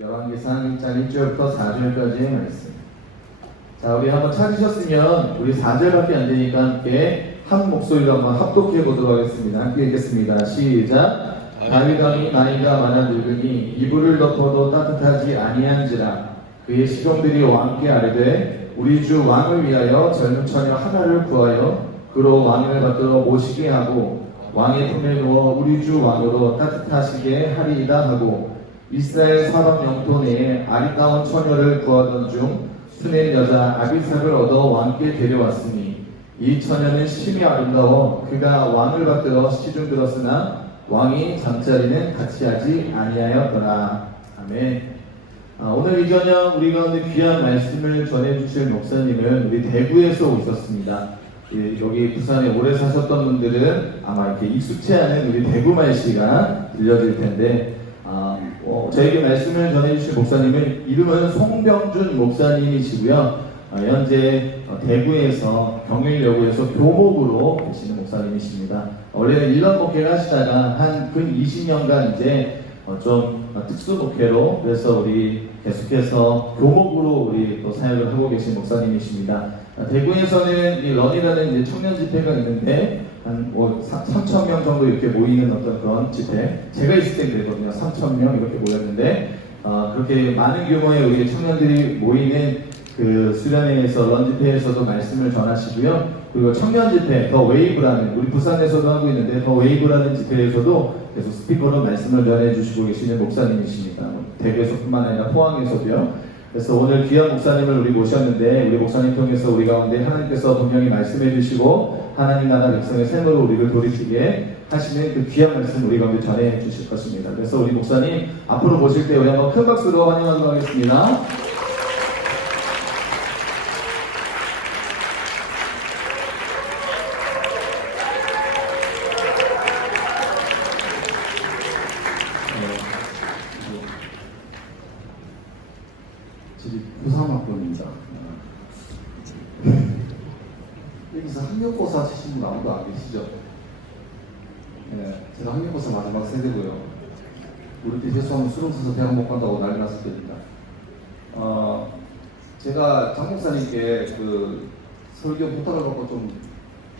열왕기상 1장 1절부터 4절까지의 말씀. 자, 우리 한번 찾으셨으면 우리 4절밖에 안 되니까 함께 한 목소리로 한번 합독해 보도록 하겠습니다. 함께 읽겠습니다. 시작. 다윗 왕이 나이가 많아 늙으니 이불을 덮어도 따뜻하지 아니한지라. 그의 시종들이 왕께 아뢰되 우리 주 왕을 위하여 젊은 처녀 하나를 구하여 그로 왕을 받들어 모시게 하고 왕의 품에 누워 우리 주 왕으로 따뜻하시게 하리이다 하고 이스라엘 사방 영토 내에 아리따운 처녀를 구하던 중 수낸 여자 아비삭을 얻어 왕께 데려왔으니 이 처녀는 심히 아름다워 그가 왕을 받들어 시중 들었으나 왕이 잠자리는 같이 하지 아니하였더라. 아멘. 오늘 이 저녁 우리 가운데 귀한 말씀을 전해주실 목사님은 우리 대구에서 오셨습니다. 여기 부산에 오래 사셨던 분들은 아마 이렇게 익숙치 않은 우리 대구 말씨가 들려질 텐데 저에게 말씀을 전해주실 목사님은 이름은 송병준 목사님이시고요. 현재 대구에서 경일여고에서 교목으로 계시는 목사님이십니다. 원래는 일반 목회를 하시다가 한 근 20년간 이제 좀 특수 목회로 그래서 우리 계속해서 교목으로 우리 또 사역을 하고 계신 목사님이십니다. 대구에서는 이 런이라는 이제 청년 집회가 있는데 한 3,000명 정도 이렇게 모이는 어떤 그런 집회. 제가 있을 때 그랬거든요. 3,000명 이렇게 모였는데 그렇게 많은 규모의 우리 청년들이 모이는 그 수련회에서 런 집회에서도 말씀을 전하시고요. 그리고 청년 집회 더 웨이브라는 우리 부산에서도 하고 있는데 더 웨이브라는 집회에서도 계속 스피커로 말씀을 전해주시고 계시는 목사님이십니다. 대구에서뿐만 아니라 포항에서도요. 그래서 오늘 귀한 목사님을 우리 모셨는데 우리 목사님 통해서 우리 가운데 하나님께서 분명히 말씀해 주시고 하나님 나라 백성의 생으로 우리를 돌이키게 하시는 그 귀한 말씀 우리 가운데 전해 주실 것입니다. 그래서 우리 목사님 앞으로 모실 때 우리 한번 큰 박수로 환영하도록 하겠습니다. 집이 부산학번입니다. 여기서 학력고사 치신 분 아무도 안 계시죠? 네, 제가 학력고사 마지막 세대고요. 우리 때 재수하면 수능 써서 대학 못 간다고 난리 났을 때입니다. 제가 장 목사님께 그 설교 부탁을 받고 좀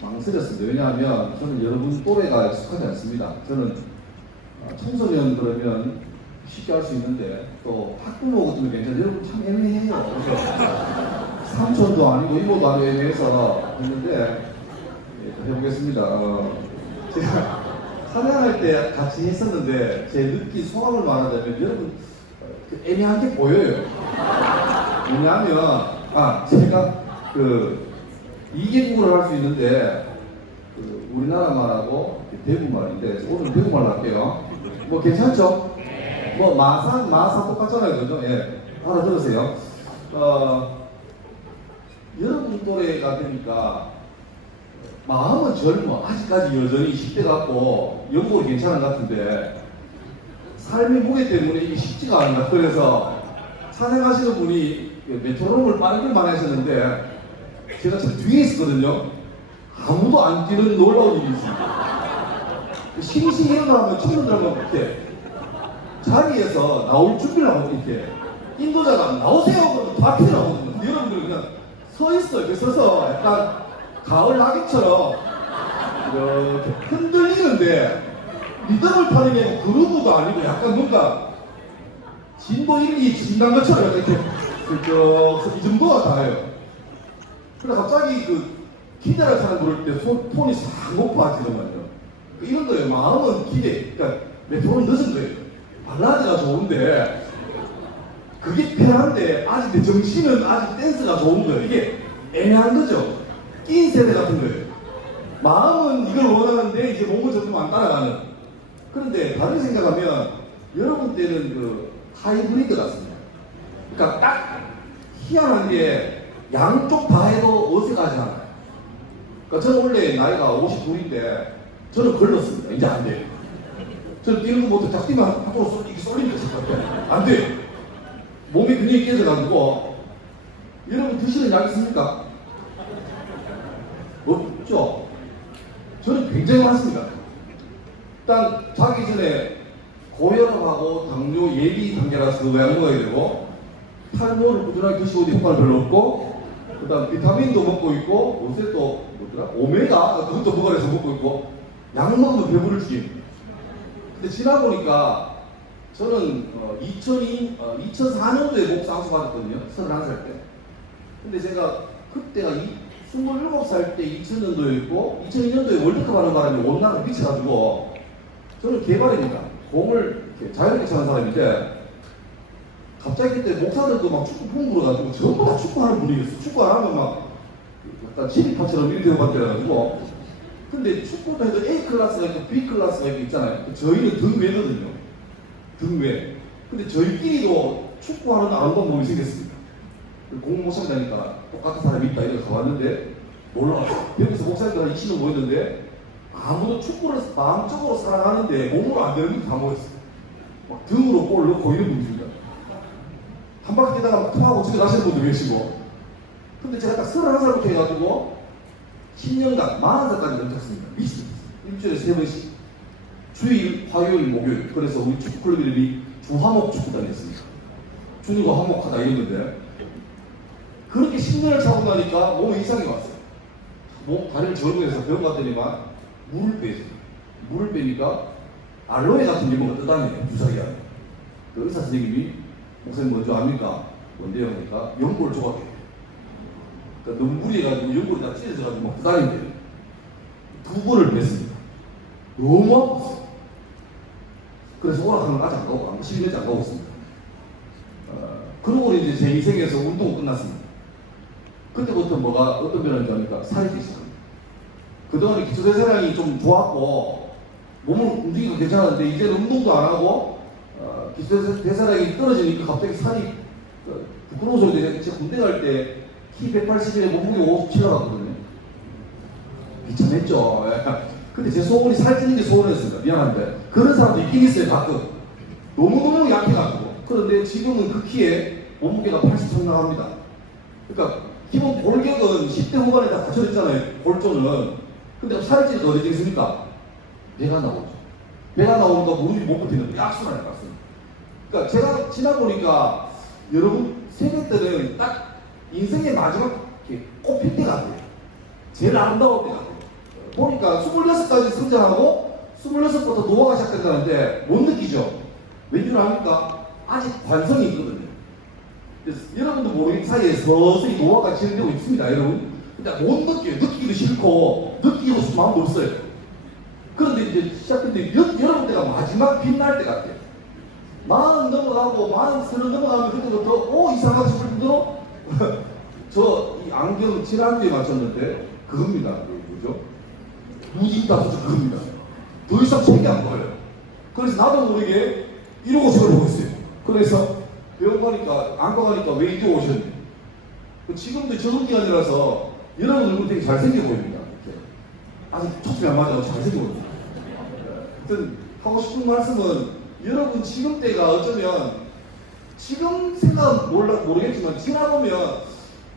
망설였습니다. 왜냐하면 저는 여러분 또래가 익숙하지 않습니다. 저는 청소년 그러면 쉽게 할 수 있는데 또 학부모 같으면 괜찮아요. 여러분 참 애매해요. 그래서 삼촌도 아니고 이모도 아니고 애매해서 했는데 해보겠습니다. 제가 사냥할 때 같이 했었는데 제 느낀 소감을 말하자면 여러분 애매한 게 보여요. 왜냐하면 제가 그 2개국어를 할 수 있는데 우리나라 말하고 대구 말인데 오늘 대구 말로 할게요. 뭐 괜찮죠? 뭐 마사 똑같잖아요, 그죠? 예, 알아들으세요. 여러분 또래가 되니까 마음은 젊어. 아직까지 여전히 10대 같고 영국은 괜찮은 것 같은데 삶의 무게 때문에 이게 쉽지가 않나. 그래서 산행하시는 분이 메트로놈을 빠르게 말하셨는데 제가 참 뒤에 있었거든요. 아무도 안 뛰는 놀라운 일이 있습니다. 싱싱 일어나면 청년들하고 이렇게 자리에서 나올 준비를 하고 이렇게 인도자가 나오세요 그러면 다 피하거든요. 여러분들 그냥 서 있어요. 이렇게 서서 약간 가을 낙엽처럼 이렇게 흔들리는데 리듬을 타는 게 아니고 그루브도 아니고 약간 뭔가 진보 1, 2 진단 것처럼 이렇게 이 정도가 다예요. 그래 갑자기 그 기대를 타는 부를 때 톤이 싹 높아지는 거죠. 이런 거예요. 마음은 기대. 그러니까 메트로는 늦은 거예요. 발라드가 좋은데 그게 편한데 아직 내 정신은 아직 댄스가 좋은 거예요. 이게 애매한 거죠. 낀 세대 같은 거예요. 마음은 이걸 원하는데 이제 몸은 조금 안 따라가는. 그런데 다르게 생각하면 여러분 때는 그 하이브리드 같습니다. 그러니까 딱 희한한 게 양쪽 다 해도 어색하지 않아요. 그러니까 저는 원래 나이가 59인데 저는 걸렸습니다. 이제 안 돼요. 저는 뛰는 거 못해. 딱 뛰면 밖으로 이렇게 쏠리는 거죠. 안 돼. 몸이 근육이 깨져가지고. 여러분 드시는 약 있습니까? 없죠? 저는 굉장히 많습니다. 일단 자기 전에 고혈압하고 당뇨 예비 단계라서 그거 약 먹어야 되고, 탈모를 꾸준하게 드시고 효과는 별로 없고, 그 다음 비타민도 먹고 있고, 요새 또 뭐더라? 오메가 그것도 먹으라 해서 먹고 있고, 약 먹으면 배부를 지게. 근데 지나보니까 저는 2004년도에 목 상수 받았거든요. 31살 때. 근데 제가 그때가 27살 때 2000년도였고 2002년도에 월드컵 하는 바람에 온난화 미쳐가지고 저는 개발입니다. 공을 이렇게 자유롭게 차는 사람인데 갑자기 그때 목사들도 막 축구 폼 불어가지고 전부 다 축구하는 분위기였어요. 축구 안 하면 막 약간 치리파처럼 이렇게 되어가지고 근데 축구도 해도 A 클래스가 있고 B 클래스가 있잖아요. 저희는 등외거든요. 등외. 근데 저희끼리도 축구하는 아름다운 몸이 생겼습니다. 공 못 참다니까 똑같은 사람이 있다 이렇게 가봤는데 놀라웠어. 여기서 목사님들 한 20명 모였는데 아무도 축구를 마음적으로 사랑하는데 몸으로 안 되는 분이 다 모였어요. 막 등으로 골 넣고 이런 분들입니다. 한 바퀴 뛰다가 막 토하고 집에 가시는 분도 계시고. 근데 제가 딱 31살부터 해가지고 10년간 40살까지 넘쳤습니다. 미쳤습니다. 일주일에 3번씩. 주일, 화요일, 목요일. 그래서 우리 축구클럽 이름이 주화목 축구단이었습니다. 주니가 화목하다 이랬는데 그렇게 10년을 차고 나니까 몸에 이상이 왔어요. 다리를 절구해서 병원 갔더니만 물을 빼죠. 물을 빼니까 알로에 같은 게 뭐가 뜨다네요. 주사기야. 그 의사 선생님이 목사님 먼저 압니까? 뭔데요? 그러니까 연골 조각이에요. 그러니까 너무 무리해가지고 연골이 다 찢어져가지고 막 뜨다닌대요. 2번을 뺐습니다. 너무 아팠어요. 그래서 오락하는 아직 안 가고 12년째 안 가고 있습니다. 그러고 이제 제 인생에서 운동은 끝났습니다. 그때부터 뭐가 어떤 변화인지 아니까 살이 찌기 시작합니다. 그동안에 기초대사량이 좀 좋았고 몸을 움직이고 괜찮았는데 이제는 운동도 안 하고 기초대사량이 떨어지니까 갑자기 살이 부끄러워서 그런데 제가 군대 갈 때 키 180에 몸무게 57 나갔거든요. 비참했죠. 근데 제 소원이 살찌는 게 소원이었습니다. 미안한데 그런 사람도 있긴 있어요. 가끔 너무너무 약해가지고. 그런데 지금은 그 키에 몸무게가 80 나갑니다. 그러니까 기본 골격은 10대 후반에 다 갖춰졌잖아요. 골조는. 근데 살이 찌니까 어디 있습니까? 배가 나오죠. 배가 나오니까 무릎이 못 버티는 거예요. 약수를 안 갔어요. 그러니까 제가 지나보니까 여러분 세대 때는 딱 인생의 마지막 꽃필 때 같아요. 제일 아름다울 때 같아요. 보니까 26까지 성장하고 26부터 노화가 시작된다는데 못 느끼죠? 왠줄 압니까? 아직 관성이 있거든요. 그래서 여러분도 모르는 사이에 서서히 노화가 진행되고 있습니다, 여러분. 근데 못 느껴요. 느끼기도 싫고 느끼고 싶은 마음도 없어요. 그런데 이제 시작했는데 여러분 때가 마지막 빛날 때 같아요. 40 넘어가고 40 넘어가면 그때부터 이상하게 싶을 정도로 저 이 안경 지난주에 맞췄는데 그겁니다. 그죠? 무진다 그겁니다. 더 이상 책이 안 보여요. 그래서 나도 모르게 이러고 저러고 있어요. 그래서 병원 가니까 안과 가니까 왜 이제 오셨니? 지금도 적응 기간이라서 여러분 얼굴 되게 잘생겨 보입니다. 이렇게. 아직 초점이 안 맞아서 잘생겨 보입니다. 하여튼 하고 싶은 말씀은 여러분 지금 때가 어쩌면 지금 생각은 모르겠지만 지나보면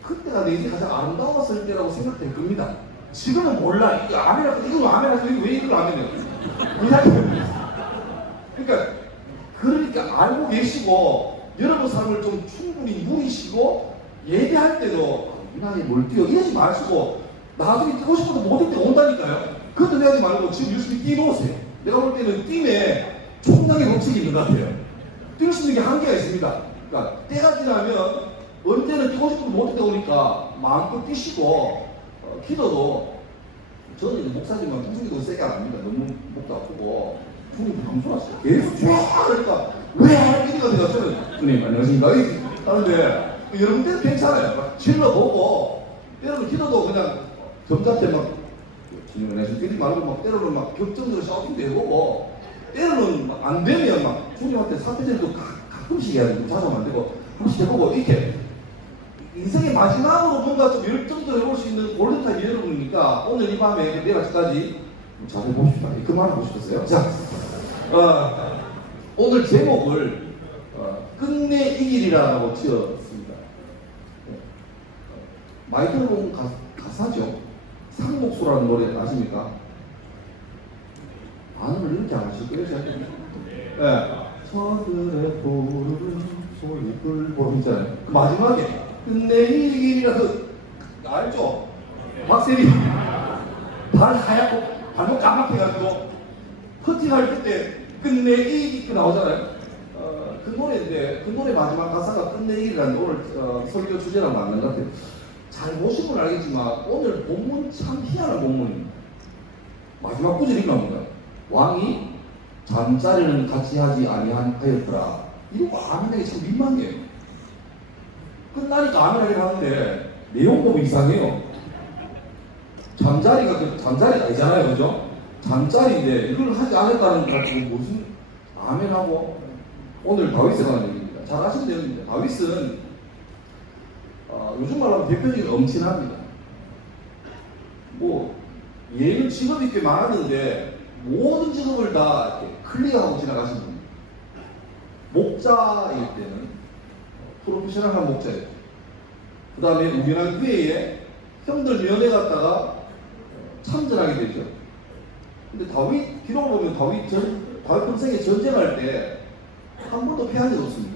그때가 내 인생 가장 아름다웠을 때라고 생각될 겁니다. 지금은 몰라. 이거 아멘이라서 이거 아멘이라서 왜 이걸 아멘이야? 그러니까 알고 계시고 여러분 삶을 좀 충분히 누리시고 예배할 때도 이 나이에 뭘 뛰어 이러지 마시고 나중에 뛰고 싶어도 못 뛸 때 온다니까요. 그것도 하지 말고 지금 열심히 뛰어놓으세요. 내가 볼 때는 뛰에 총량의 법칙이 있는 것 같아요. 뛸 수 있는 게 한계가 있습니다. 그러니까 때가 지나면 언제는 뛰고 싶어도 못 뛰다 보니까 마음껏 뛰시고 기도도 저는 이제 목사님만 통성기도 세게 안 합니다. 너무 목도 아프고 주님 감소하시죠. 계속 쫙 그러니까 왜 이리가 돼가 저는 주님 안녕하십니까 하는데 여러분들은 괜찮아요. 질러보고 때로는 기도도 그냥 점잡때 막 주님 안녕하십니까 이러지 말고 막 때로는 막 격정적으로 샤우팅도 해보고 때로는 막 안 되면 막 주님한테 사태들도 가끔씩 해야 되고 자주 안 되고 한 번씩 해보고 이렇게 인생의 마지막으로 뭔가 좀 열정도 해볼 수 있는 골든타임 여러분이니까 오늘 이 밤에 내일 아침까지 잘 해봅시다. 그 말 하고 싶었어요. 자, 오늘 제목을 끝내 이길이라고 지었습니다. 많이 들어본 가사죠. 상목소라는 노래 아십니까? 아는 이렇게 안 하실 거예요, 제가. 예. 저들의 부르는 소리들 보이잖아요. 그 마지막에 끝내일이라 그 알죠? 박세리 발 하얗고 발목 까맣게가지고 퍼팅할 때 끝내일 그 나오잖아요. 그 노래인데 그 노래 마지막 가사가 끝내일이라는 오늘 설교 주제랑 맞는 것 같아요. 잘 보시면 알겠지만 오늘 본문 참 희한한 본문입니다. 마지막 구절이 뭡니까? 왕이 잠자리는 같이 하지 아니하였더라. 이거 아멘하기 참 민망해요. 끝나니까 아멘하긴 하는데 내용 보면 이상해요. 잠자리가 잠자리가 아니잖아요, 그죠? 잠자리인데 이걸 하지 않았다는 것 가지고 무슨 아멘하고 오늘 다윗에 관한 얘기입니다. 잘 아시면 됩니다. 다윗은 요즘 말로 하면 대표적인 엄친합니다. 뭐 예는 직업이 꽤 많았는데 모든 직업을 다 이렇게 클리어하고 지나가신 분입니다. 목자일 때는 프로페셔널한 목자였죠. 그 다음에 우연한 기회에 형들 면회 갔다가 참전하게 되죠. 근데 다윗 기록을 보면 다윗 평생에 전쟁할 때 한 번도 패한 적이 없습니다.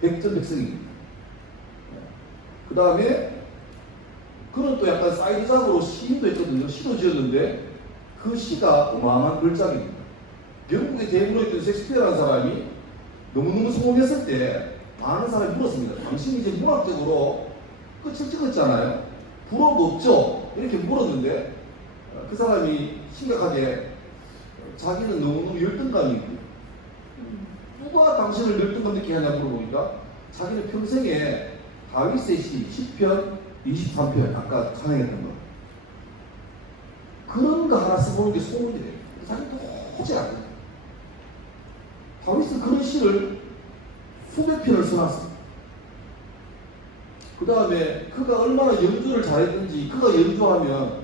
백전백승입니다. 그 다음에 그는 또 약간 사이드작으로 시인도 했거든요. 시도 지었는데 그 시가 어마어마한 글작입니다. 영국의 대문호였던 셰익스피어라는 사람이 너무너무 성공했을 때 많은 사람이 물었습니다. 당신이 이제 문학적으로 끝을 찍었잖아요. 부러움 없죠? 이렇게 물었는데 그 사람이 심각하게 자기는 너무너무 열등감이 있고 누가 당신을 열등감 느끼게 하냐고 물어보니까 자기는 평생에 다윗의 시 10편, 23편 아까 찬양했던 거 그런 거 하나 써보는 게 소문이 돼요. 자기는 도저히 안 돼요. 다윗은 그런 시를 수백 편을 써놨습니다. 그 다음에 그가 얼마나 연주를 잘했는지 그가 연주하면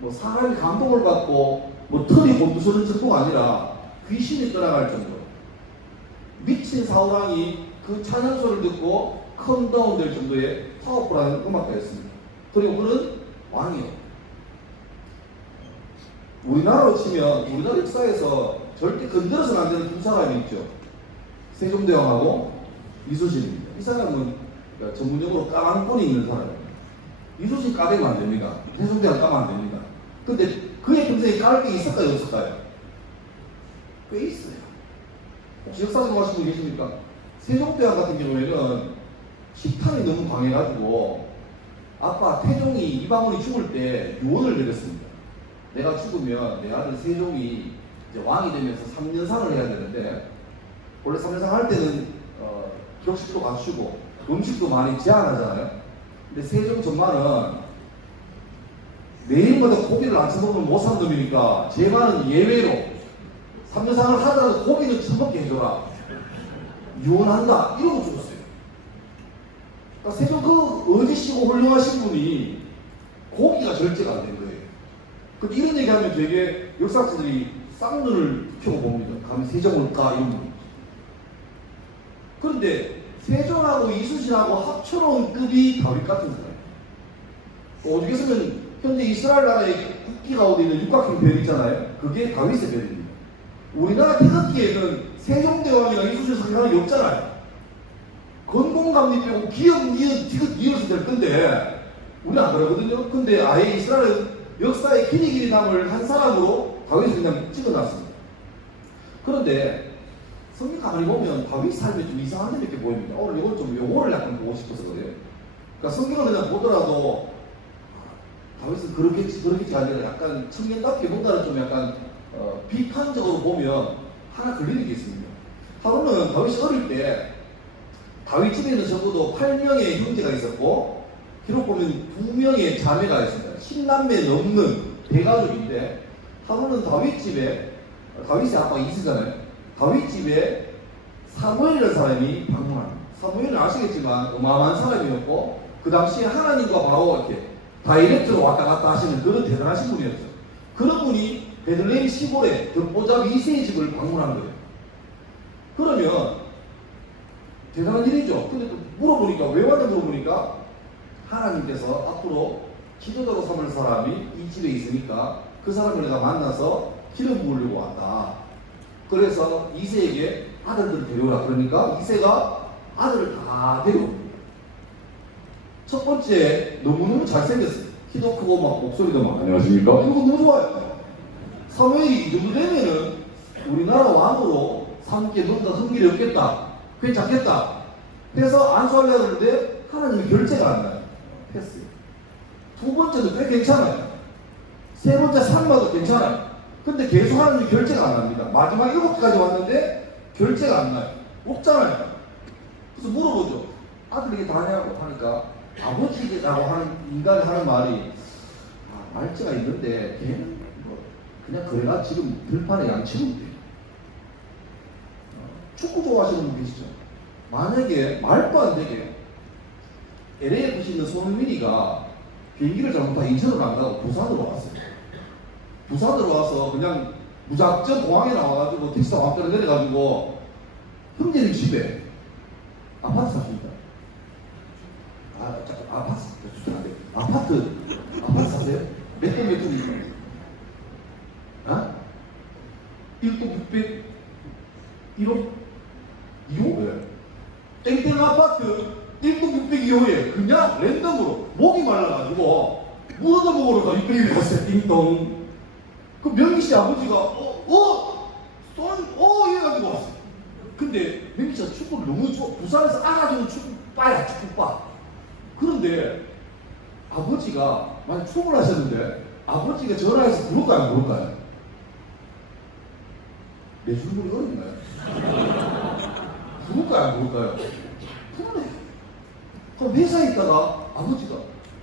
뭐 사람이 감동을 받고 뭐 털이 곤두서는 정도가 아니라 귀신이 떠나갈 정도 미친 사우랑이 그 찬양소를 듣고 컴다운 될 정도의 파워풀한 음악가였습니다. 그리고 그는 왕이에요. 우리나라로 치면 우리나라 역사에서 절대 건드려서는 안 되는 두 사람이 있죠. 세종대왕하고 이순신입니다. 이 사람은 그러니까 전문용어로 까망꾼이 있는 사람이에요. 이순신 까대면 안 됩니다. 세종대왕 까면 안 됩니다. 근데 그의 평생에 깔 게 있을까요? 없을까요? 꽤 있어요. 혹시 역사 공부하신 분 계십니까? 세종대왕 같은 경우에는 식탐이 너무 강해가지고 아빠 태종이 이방원이 죽을 때 유언을 내렸습니다. 내가 죽으면 내 아들 세종이 이제 왕이 되면서 3년상을 해야 되는데 원래 3년상 할 때는 격식도 갖추고 음식도 많이 제한하잖아요. 근데 세종 전마는 매일마다 고기를 안 처먹으면 못 사는 놈이니까 제만은 예외로 3년상을 하더라도 고기는 처먹게 해줘라. 유언한다. 이러고 죽었어요. 그러니까 세종 그 어지시고 훌륭하신 분이 고기가 절제가 안 된 거예요. 근데 이런 얘기하면 되게 역사학자들이 쌍눈을 펴고 봅니다. 감히 세종을까? 이런 분. 그런데 세종하고 이순신하고 합쳐놓은 급이 다윗 같은 사람이에요. 어떻게 쓰면 현재 이스라엘 나라의 국기 가운데 있는 육각형 별 있잖아요. 그게 다윗의 별입니다. 우리나라 태극기에는 세종대왕이나 이순신 상관이 없잖아요. 건공감리 빼고 기업, 니은, 디귿, 니은서 될 건데 우리는 안 그러거든요. 근데 아예 이스라엘 역사의 길이 남을 한 사람으로 다윗을 그냥 찍어놨습니다. 그런데 성경 가만히 보면 다윗 삶이 좀 이상한 데 이렇게 보입니다. 오늘 이걸 좀 요거를 약간 보고 싶어서 그래요. 그러니까 성경을 그냥 보더라도 다윗은 그렇겠지 아니라 약간 청년답게 본다는 좀 약간 비판적으로 보면 하나 걸리는 게 있습니다. 하루는 다윗이 어릴 때 다윗 집에는 적어도 8명의 형제가 있었고 기록 보면 2명의 자매가 있습니다. 10남매 넘는 대가족인데 하루는 다윗 집에 다윗의 아빠가 이스잖아요. 다윗 집에 사무엘이라는 사람이 방문합니다. 사무엘은 아시겠지만 어마어마한 사람이었고 그 당시에 하나님과 바로 이렇게 다이렉트로 왔다 갔다 하시는 그런 대단하신 분이었죠. 그런 분이 베들레헴 시골에 덕보잡 2세의 집을 방문한 거예요. 그러면 대단한 일이죠. 근데 또 물어보니까 왜 왔냐 물어보니까 하나님께서 앞으로 기도자로 삼을 사람이 이 집에 있으니까 그 사람을 내가 만나서 기름 부으려고 왔다. 그래서 이세에게 아들들을 데려오라. 그러니까 이세가 아들을 다 데려옵니다. 첫 번째, 너무너무 잘생겼어요. 키도 크고 막 목소리도 막 안녕하십니까? 이거 너무 좋아요. 사무엘이 이 정도 되면은 우리나라 왕으로 삼게 너무 더 흥미이 없겠다. 괜찮겠다. 그래서 안수하려고 하는데 하나님이 결제가 안 나요. 했어요. 두 번째도 꽤 괜찮아요. 세 번째 산마도 괜찮아요. 근데 계속 하나님이 결제가 안 납니다. 마지막 7개까지 왔는데 결제가 안 나요. 없잖아요. 그래서 물어보죠. 아들에게 다냐고 하니까 아버지라고 하는 인간이 하는 말이 말죄가 있는데 걔는 뭐 그냥 그래가 지금 들판에 양치면 돼. 축구 좋아하시는 분 계시죠? 만약에 말도 안 되게 LA에 계시는 손흥민이가 비행기를 잘못하고 인천으로 안 가고 부산으로 왔어요. 부산으로 와서 그냥 무작정 공항에 나와가지고 택시 타고 앞에 내려가지고 형제님 집에 아파트 삽니다. 아파트 사세요? 몇 동입니까? 아? 1동 600 1호? 2호? 왜? 땡땡 아파트 1동 602호에 그냥 랜덤으로 목이 말라가지고 물어다 먹으러 가 600일 갔어요. 띵동. 그 명희 씨 아버지가 이래가지고 왔어요. 근데 명희 씨가 축구를 너무 좋아. 부산에서 알아주는 축구빠야, 축구빠. 그런데 아버지가 만약 축구를 하셨는데 아버지가 전화해서 부를까요, 안 부를까요? 내 주름이 어린가요? 부를까요, 안 부를까요? 부르네. 그럼 회사에 있다가 아버지가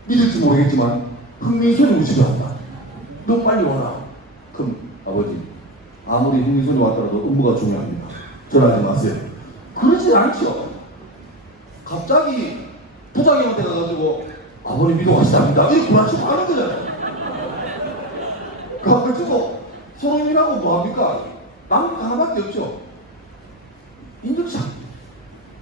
믿을지 모르겠지만 흥민선이 우리 집에 왔다. 너 빨리 와라. 그럼 아버지, 아무리 흥민선이 왔더라도 업무가 중요합니다. 전화하지 마세요. 그러지 않죠. 갑자기 부장님한테 가가지고 아버님 믿어가시답니다. 이렇게 불안치고 하는 거잖아요. 그래가지고 손흥민하고 뭐합니까? 남북 하나밖에 없죠. 인증샷.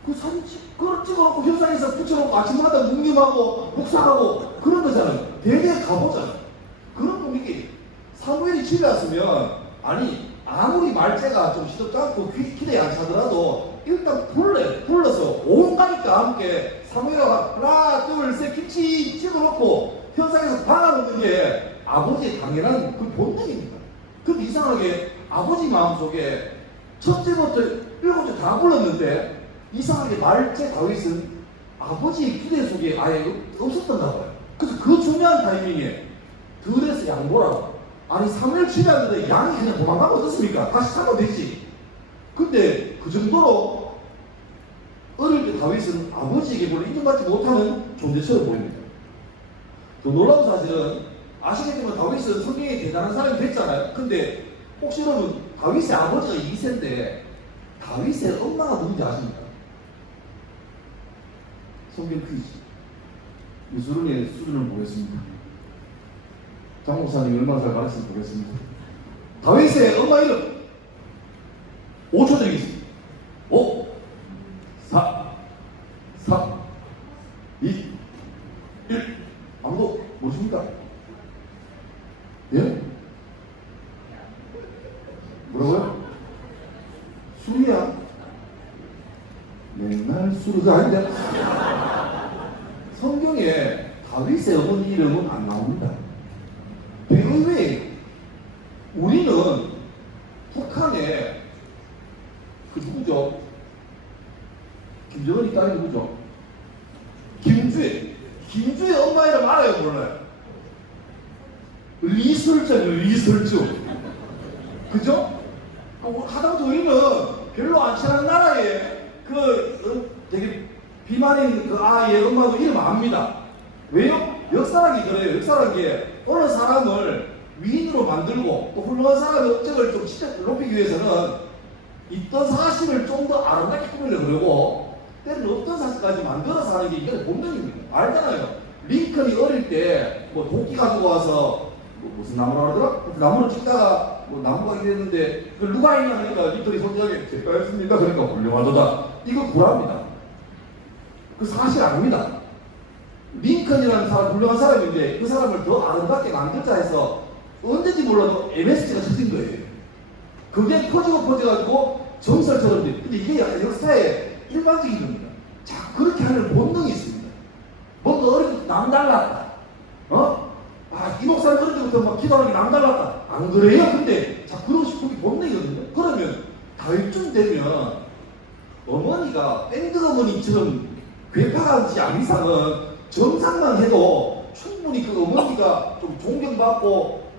그 사진 그걸 찍어놓고 현장에서 붙여놓고 아침마다 묵념하고 묵상하고 그런 거잖아요. 대개 가보잖아요. 그런 분위기. 사무엘이 집에 왔으면 아무리 말재가 좀 시덥지 않고 기대에 안 차더라도 일단 불러서 온 가족과 함께 사무엘아 하나 둘 셋 김치 찍어놓고 현장에서 박아놓는 게 아버지의 당연한 그 본능입니다. 근데 이상하게 아버지 마음속에 첫째부터 7째 다 불렀는데 이상하게 말째 다윗은 아버지의 기대 속에 아예 없었던가 봐요. 그래서 그 중요한 타이밍에 들에서 양보라고. 사무엘 집에 왔는데 양이 그냥 도망가면 어떻습니까? 다시 사면 되지. 근데 그 정도로 어릴 때 다윗은 아버지에게 별로 인정받지 못하는 존재처럼 보입니다. 더 놀라운 사실은 아시겠지만 다윗은 성경에 대단한 사람이 됐잖아요. 근데 혹시 여러분 다윗의 아버지가 이세인데 다윗의 엄마가 누군지 아십니까? 성경 퀴즈. 미술은의 수준을 보겠습니다. 장 목사님이 얼마나 잘 가르쳐서 보겠습니다. 다윗의 엄마 이름 5초 드리겠습니다. 5, 4, 3, 2, 1. 아무도 모르십니까? 예? 뭐라고요? 술이야? 맨날 술이 아닌데 성경에 다윗의 어머니 이름은 안 나옵니다. 의외에 우리는 북한에 그 누구죠? 김정은이 딸이 누구죠? 김주의 엄마 이름 알아요, 몰라요? 리설주. 그죠? 하다못해 우리는 별로 안 친한 나라에 되게 비만인 그 아이의 엄마도 이름 압니다. 왜요? 역사라는 게 그래요. 역사라는 게 어느 사람을 위인으로 만들고 또 훌륭한 사람의 업적을 좀 높이기 위해서는 있던 사실을 좀 더 아름답게 꾸미려고 그러고 때로는 없던 사실까지 만들어서 하는 게 이게 본능입니다. 알잖아요. 링컨이 어릴 때 뭐 도끼 가지고 와서 무슨 나무라 그러더라? 나무를 찍다가 뭐 나무가 이랬는데 그 누가 있냐 하니까 링컨이 손자에 제가 했습니다. 그러니까 훌륭하도다. 이거 구랍니다. 그 사실 아닙니다. 링컨이라는 사람, 훌륭한 사람인데 그 사람을 더 아름답게 만들자 해서 언제인지 몰라도 MSG가 쳐진 거예요. 그게 퍼져가지고 정설처럼 돼. 근데 이게 약간 역사의 일반적인 겁니다. 자, 그렇게 하는 본능이 있습니다. 뭔가 어릴 때 남달랐다. 이 목사님 어릴 때부터 막 기도하는 게 남달랐다. 안 그래요? 근데 자, 그러고 싶은 게 본능이거든요. 그러면 다윗쯤 되면 어머니가 밴드 어머니처럼 괴팍하지 않은 이상은 정상만 해도 충분히 그 어머니가 좀 존경받고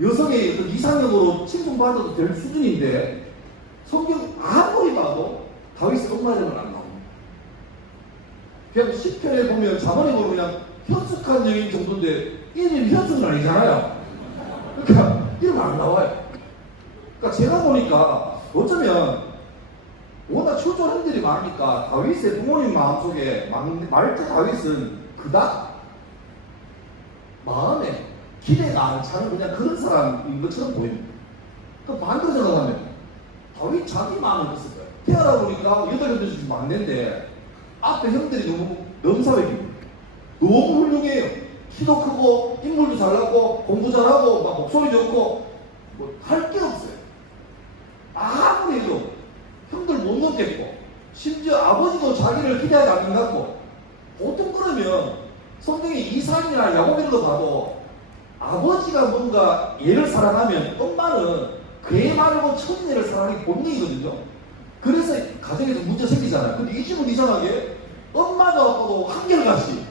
여성의 그 이상형으로 칭송받아도 될 수준인데 성경 아무리 봐도 다윗의 엄마 이름은 안 나옵니다. 그냥 10편에 보면 자본에 보면 그냥 현숙한 여인 정도인데 이름이 현숙은 아니잖아요. 그러니까 이름 안 나와요. 그러니까 제가 보니까 어쩌면 워낙 출조한들이 많으니까 다윗의 부모님 마음속에 말투 다윗은 그닥 마음에 기대가 안 차는 그냥 그런 사람인 것처럼 보입니다. 그 반대로 생각하면 다윗 자기 마음을 했을 거예요. 태어나 보니까 8살 막내인데 앞에 형들이 너무 넘사벽입니다. 너무 훌륭해요. 키도 크고 인물도 잘나고 공부 잘하고 막 목소리 좋고 뭐 할 게 없어요. 아무리 해도 형들 못 넘겠고 심지어 아버지도 자기를 기대하지 않는 것 같고 보통 그러면 성경에 이삭이나 야곱이라도 봐도 아버지가 뭔가 얘를 사랑하면 엄마는 그 애 말고 천인애를 사랑하는 게 본능이거든요. 그래서 가정에서 문제 생기잖아요. 근데 이 집은 이상하게 엄마도 아빠도 한결같이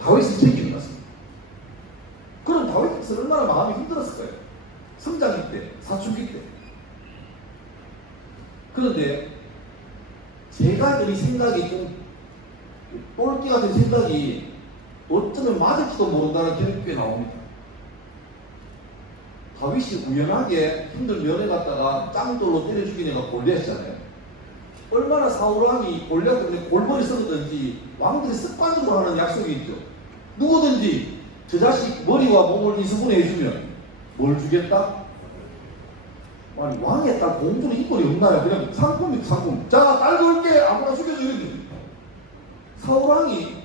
다윗을 챙기는 것 같습니다. 그럼 다윗은 얼마나 마음이 힘들었을 거예요. 성장기 때, 사춘기 때. 그런데 제가 이 생각이 좀 똘끼 같은 생각이 어쩌면 맞을지도 모른다는 기록이 꽤 나옵니다. 다윗이 우연하게 힘든 면회 갔다가 짱돌로 때려 죽인 애가 골리앗이잖아요. 얼마나 사울왕이 골리앗 때문에 골머리 썩었든지 왕들이 습관으로 하는 약속이 있죠. 누구든지 저 자식 머리와 몸을 인수분해 해주면 뭘 주겠다? 아니 왕의 딸 공주는 인권이 없나요? 그냥 상품이 상품. 자, 딸 줄게 아무나 죽여줘 이러지. 사울왕이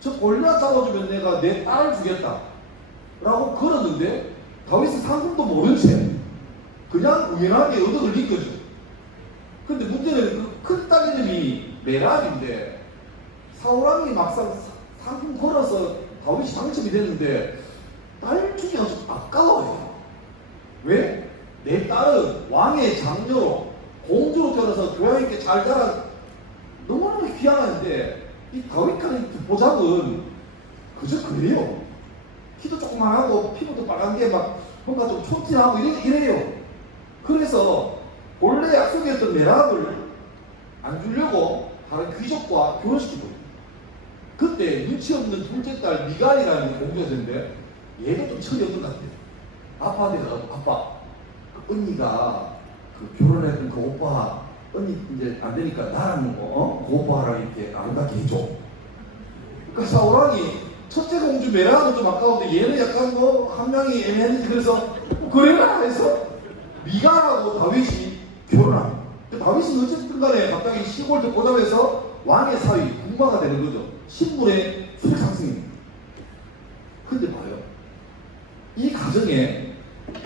저 골리앗 잡아주면 내가 내 딸을 주겠다 라고 걸었는데 다윗은 상품도 모른 채 그냥 우연하게 얻어을 이끌죠. 근데 문제는 그 큰 딸 이름이 메랍인데 사울왕이 막상 상품 걸어서 다윗이 당첨이 됐는데 딸 주기가 좀 아까워요. 왜? 내 딸은 왕의 장녀로 공주로 태어나서 교양있게 잘 자란 너무너무 귀한데 이 다윗하는 보잡은 그저 그래요. 키도 조그만하고 피부도 빨간 게 막 뭔가 좀 촌티나고 이래요. 그래서 본래 약속이었던 메랍을 안 주려고 다른 귀족과 결혼시키고 그때 눈치 없는 둘째 딸 미갈이라는 공주가 있는데 얘가 좀 철이 없는 것 같아요. 아빠한테 가서 아빠 그 언니가 그 결혼했던 그 오빠 언니 이제 안 되니까 나랑 그 오빠랑 이렇게 아름답게 해줘. 그러니까 사울왕이 첫째 공주 메라는 좀 아까운데 얘는 약간 뭐 한 명이 애매했는지 그래서 그래라 해서 미갈하고 다윗이 결혼합니다. 다윗은 어쨌든 간에 갑자기 시골 듣고자면서 왕의 사위 군마가 되는 거죠. 신분의 수익 상승입니다. 근데 봐요. 이 가정에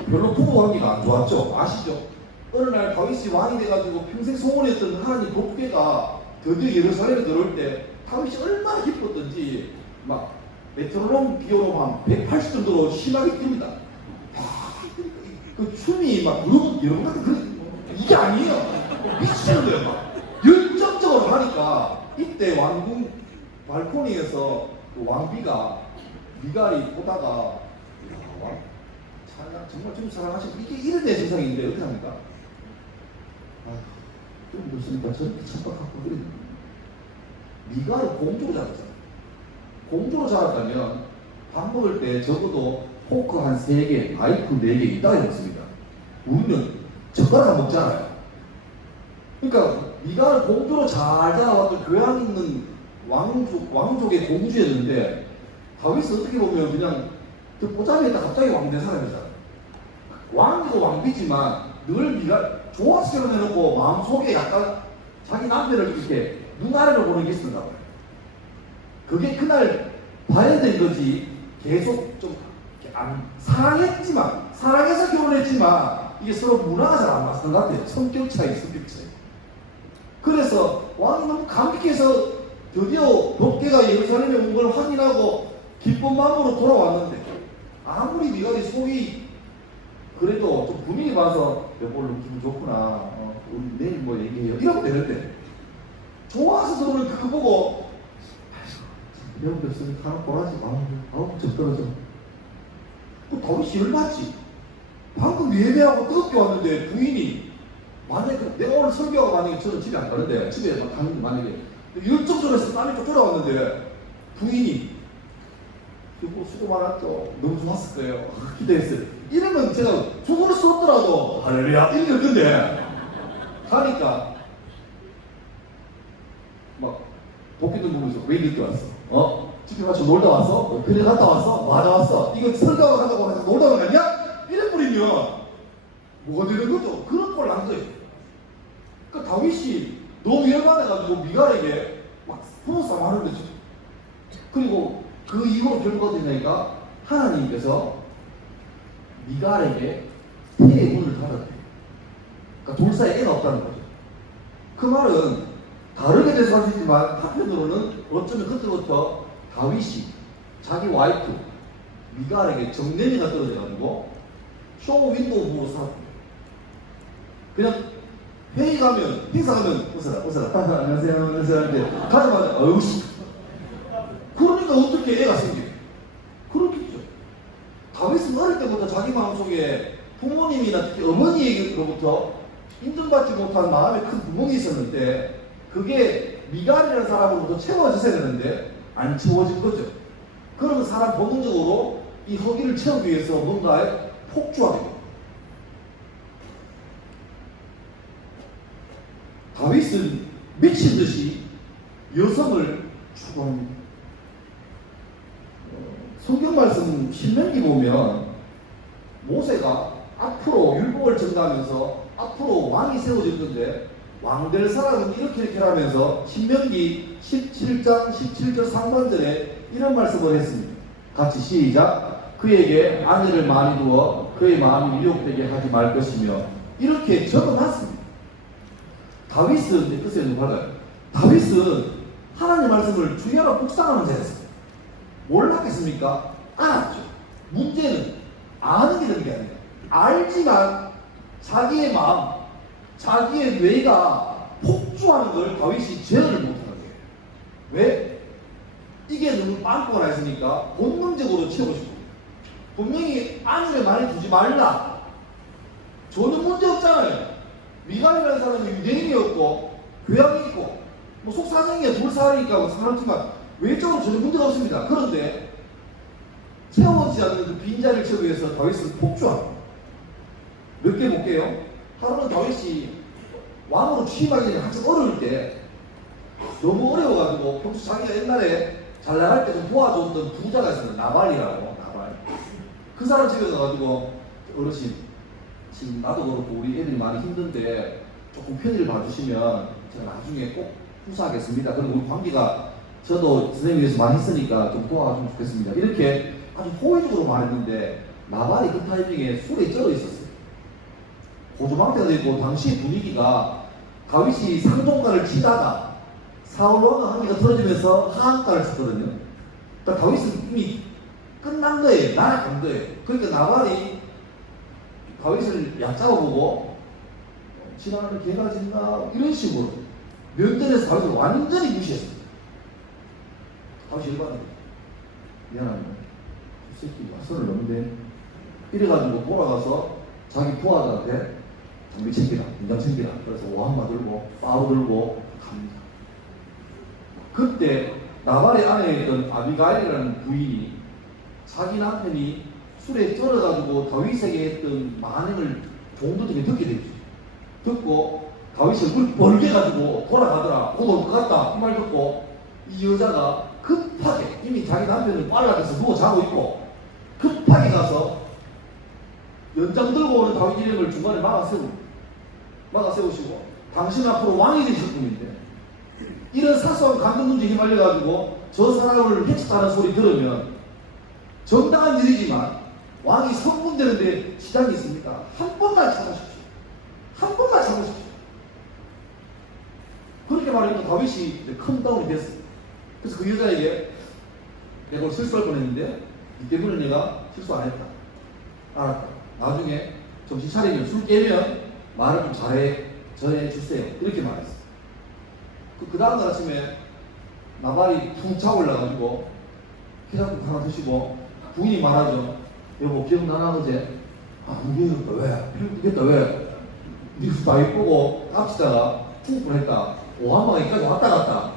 별로 부부 관계가 안 좋았죠. 아시죠? 어느 날 다윗이 왕이 돼가지고 평생 소원했던 하나님 법궤가 드디어 예루살렘에 들어올 때 다윗이 얼마나 기뻤던지 막 메트로놈 비교로 한 180 정도로 심하게 뜹니다. 그 춤이 막 그룹 이런 것 같은 이게 아니에요. 미치는 거예요. 막 열정적으로 하니까 이때 왕궁 발코니에서 그 왕비가 미갈이 보다가 왕 정말 좀 사랑하시고 이게 이런 내 세상인데 어떻게 합니까? 좀 무엇입니까? 저렇게 착각하고 그래. 미갈을 공주로 잡았잖아. 공주로 잡았다면 밥 먹을 때 적어도 포크 한 3개, 나이프 4개 이따가 먹습니다. 우리는 젓가락 먹잖아요. 그러니까 미갈을 공주로 잘 잡아왔던 교양 있는 왕족의 공주였는데 다윗은 어떻게 보면 그냥 그 보자기에다 갑자기 왕 된 사람이잖아. 왕도 왕비지만 늘 미갈 좋아서 결혼해놓고 마음속에 약간 자기 남편을 이렇게 눈 아래로 보는 게 있었나 봐요. 그게 그날 봐야 된 거지 계속 좀 사랑했지만 사랑해서 결혼했지만 이게 서로 문화가 잘 안 맞는 것 같아요. 성격 차이. 그래서 왕이 너무 감격해서 드디어 법궤가 예루살렘에 온 걸 확인하고 기쁜 마음으로 돌아왔는데 아무리 미갈이 속이 그래도 좀 분위기 봐서 여보 오늘 기분 좋구나 우리 내일 뭐 얘기해요 이러면 되는데 좋아서 저를 그거 보고 아이고 여러분 없으니까 하나 보라지 아우 저 떨어져 그 다윗이 열받지 방금 예배하고 뜨겁게 왔는데 부인이 만약에 내가 오늘 설교하고 만약에 저는 집에 안 가는데 집에 막 가는데 만약에 열정전에서 땀이 쭉 돌아왔는데 부인이 여보 수고 많았죠 너무 좋았을 거예요 기대했어요 이러면 제가 죽을 수 없더라도 할렐루야 이럴 건데 가니까 막 복귀도 보면서 왜 늦게 왔어? 집에 가서 놀다 왔어? 편에 갔다 왔어? 맞아 왔어 이거 설교하고 간다고 해서 놀다 왔냐? 이래버리면 뭐가 되는 거죠? 그런 걸 난 거예요. 그러니까 다윗이 너무 열받아가지고 미갈에게 막 부모싸움 하는 거죠. 그리고 그 이후로 결과가 되니까 하나님께서 미갈에게 태의 문을 닫았대요. 그러니까 둘 사이에 애가 없다는 거죠. 그 말은 다르게 돼서 할 수 있지만 한편으로는 어쩌면 그때부터 다윗이 자기 와이프 미갈에게 정내미가 떨어져가지고 쇼 윈도우 보고 살았대요. 그냥 회의 가면 행사 가면 웃어라 안녕하세요 하는데 가자마자 어우씨 그러니까 어떻게 애가 생겨 그렇겠죠. 다윗은 어릴 때부터 자기 마음속에 부모님이나 특히 어머니에게로부터 인정받지 못한 마음에 큰 구멍이 있었는데 그게 미갈이라는 사람으로부터 채워져야 되는데 안 채워진 거죠. 그러면 사람 본능적으로 이 허기를 채우기 위해서 뭔가에 폭주하게 됩니다. 다윗은 미친 듯이 여성을 추구합니다. 성경 말씀 신명기 보면 모세가 앞으로 율법을 전가하면서 앞으로 왕이 세워질 건데 왕 될 사람은 이렇게 하면서 신명기 17장 17절 상반절에 이런 말씀을 했습니다. 같이 시작. 그에게 아내를 많이 두어 그의 마음이 미혹되게 하지 말 것이며 이렇게 적어놨습니다. 다윗은 이제 뜻이 좀 달라요. 다윗은 하나님 말씀을 주야로 묵상하는 자였어요. 뭘 하겠습니까? 알았죠. 문제는 아는 게 되는 게 아니에요. 알지만 자기의 마음, 자기의 뇌가 폭주하는 걸 다윗이 제어를 못하는 거예요. 왜? 이게 너무 빵꾸가 나 있으니까 본능적으로 채우고 싶어요. 분명히 아내를 많이 두지 말라. 전혀 문제 없잖아요. 미갈이라는 사람은 유대인이었고 교양이 있고 뭐 속사정이야 둘 살이니까 뭐 상관없지만 외적으로 전혀 문제가 없습니다. 그런데 채워지지 않는 그 빈자리를 채우기 위해서 다윗은 폭주합니다. 몇 개 볼게요. 하루는 다윗이 왕으로 취임하기 전에 한참 어려울 때 너무 어려워가지고 평소 자기가 옛날에 잘 나갈 때 좀 도와줬던 부자가 있었는데 나발이라고. 그 사람 집에 가가지고 어르신 지금 나도 그렇고 우리 애들이 많이 힘든데 조금 편의를 봐주시면 제가 나중에 꼭 후사하겠습니다. 그리고 우리 관계가 저도 선생님 위해서 많이 했으니까 좀 도와주면 좋겠습니다. 이렇게 아주 호의적으로 말했는데 나발이 그 타이밍에 술에 쩔어 있었어요. 고조망태가 되고 당시 분위기가 다윗이 상종가를 치다가 사울 왕의 한기가 틀어지면서 하한가를 쳤거든요. 그러니까 다윗은 이미 끝난 거예요. 날아간 거예요. 그러니까 나발이 다윗을 얕잡아보고 지나가는 개가 짖나 이런 식으로 면전에서 다윗을 완전히 무시했어요. 다윗이 열받은 거예요. 미안합니다. 이 새끼 와서를 넘는데 이래가지고 돌아가서 자기 부하들한테 장비 챙기라, 인장 챙기라. 그래서 오한마 들고 빠우 들고 갑니다. 그때 나발의 아내에 있던 아비가일이라는 부인이 자기 남편이 술에 쩔어가지고 다윗에게 했던 만행을 종도들이 듣게 됐죠. 듣고 다윗이 얼굴 벌게 가지고 돌아가더라. 곧 올 것 같다. 이 말 듣고 이 여자가 급하게 이미 자기 남편을 빨라져서 누워 자고 있고 급하게 가서 연장 들고 오는 다윗 이름을 중간에 막아세우시고 당신 앞으로 왕이 되실 분인데 이런 사소한 감정 문제에 휘말려가지고 저 사람을 해쳤다는 소리 들으면 정당한 일이지만 왕이 성군되는데 지장이 있습니까? 한 번만 참으십시오. 한 번만 참으십시오. 그렇게 말하니까 다윗이 이제 컴다운이 됐어요. 그래서 그 여자에게 내가 실수할 뻔했는데 이 때문에 내가 실수 안 했다. 알았다. 나중에 정신 차리면 술 깨면 말을 좀 전해주세요. 이렇게 말했어요. 그 다음날 아침에 나발이 푹 자고 올라가지고 해장국 하나 드시고 부인이 말하죠. 여보 기억나나 어제? 안 기억났다. 왜? 기억났다. 왜? 니가 다 이쁘고 깝치다가 죽을 뻔했다. 오한방에 여기까지 왔다 갔다.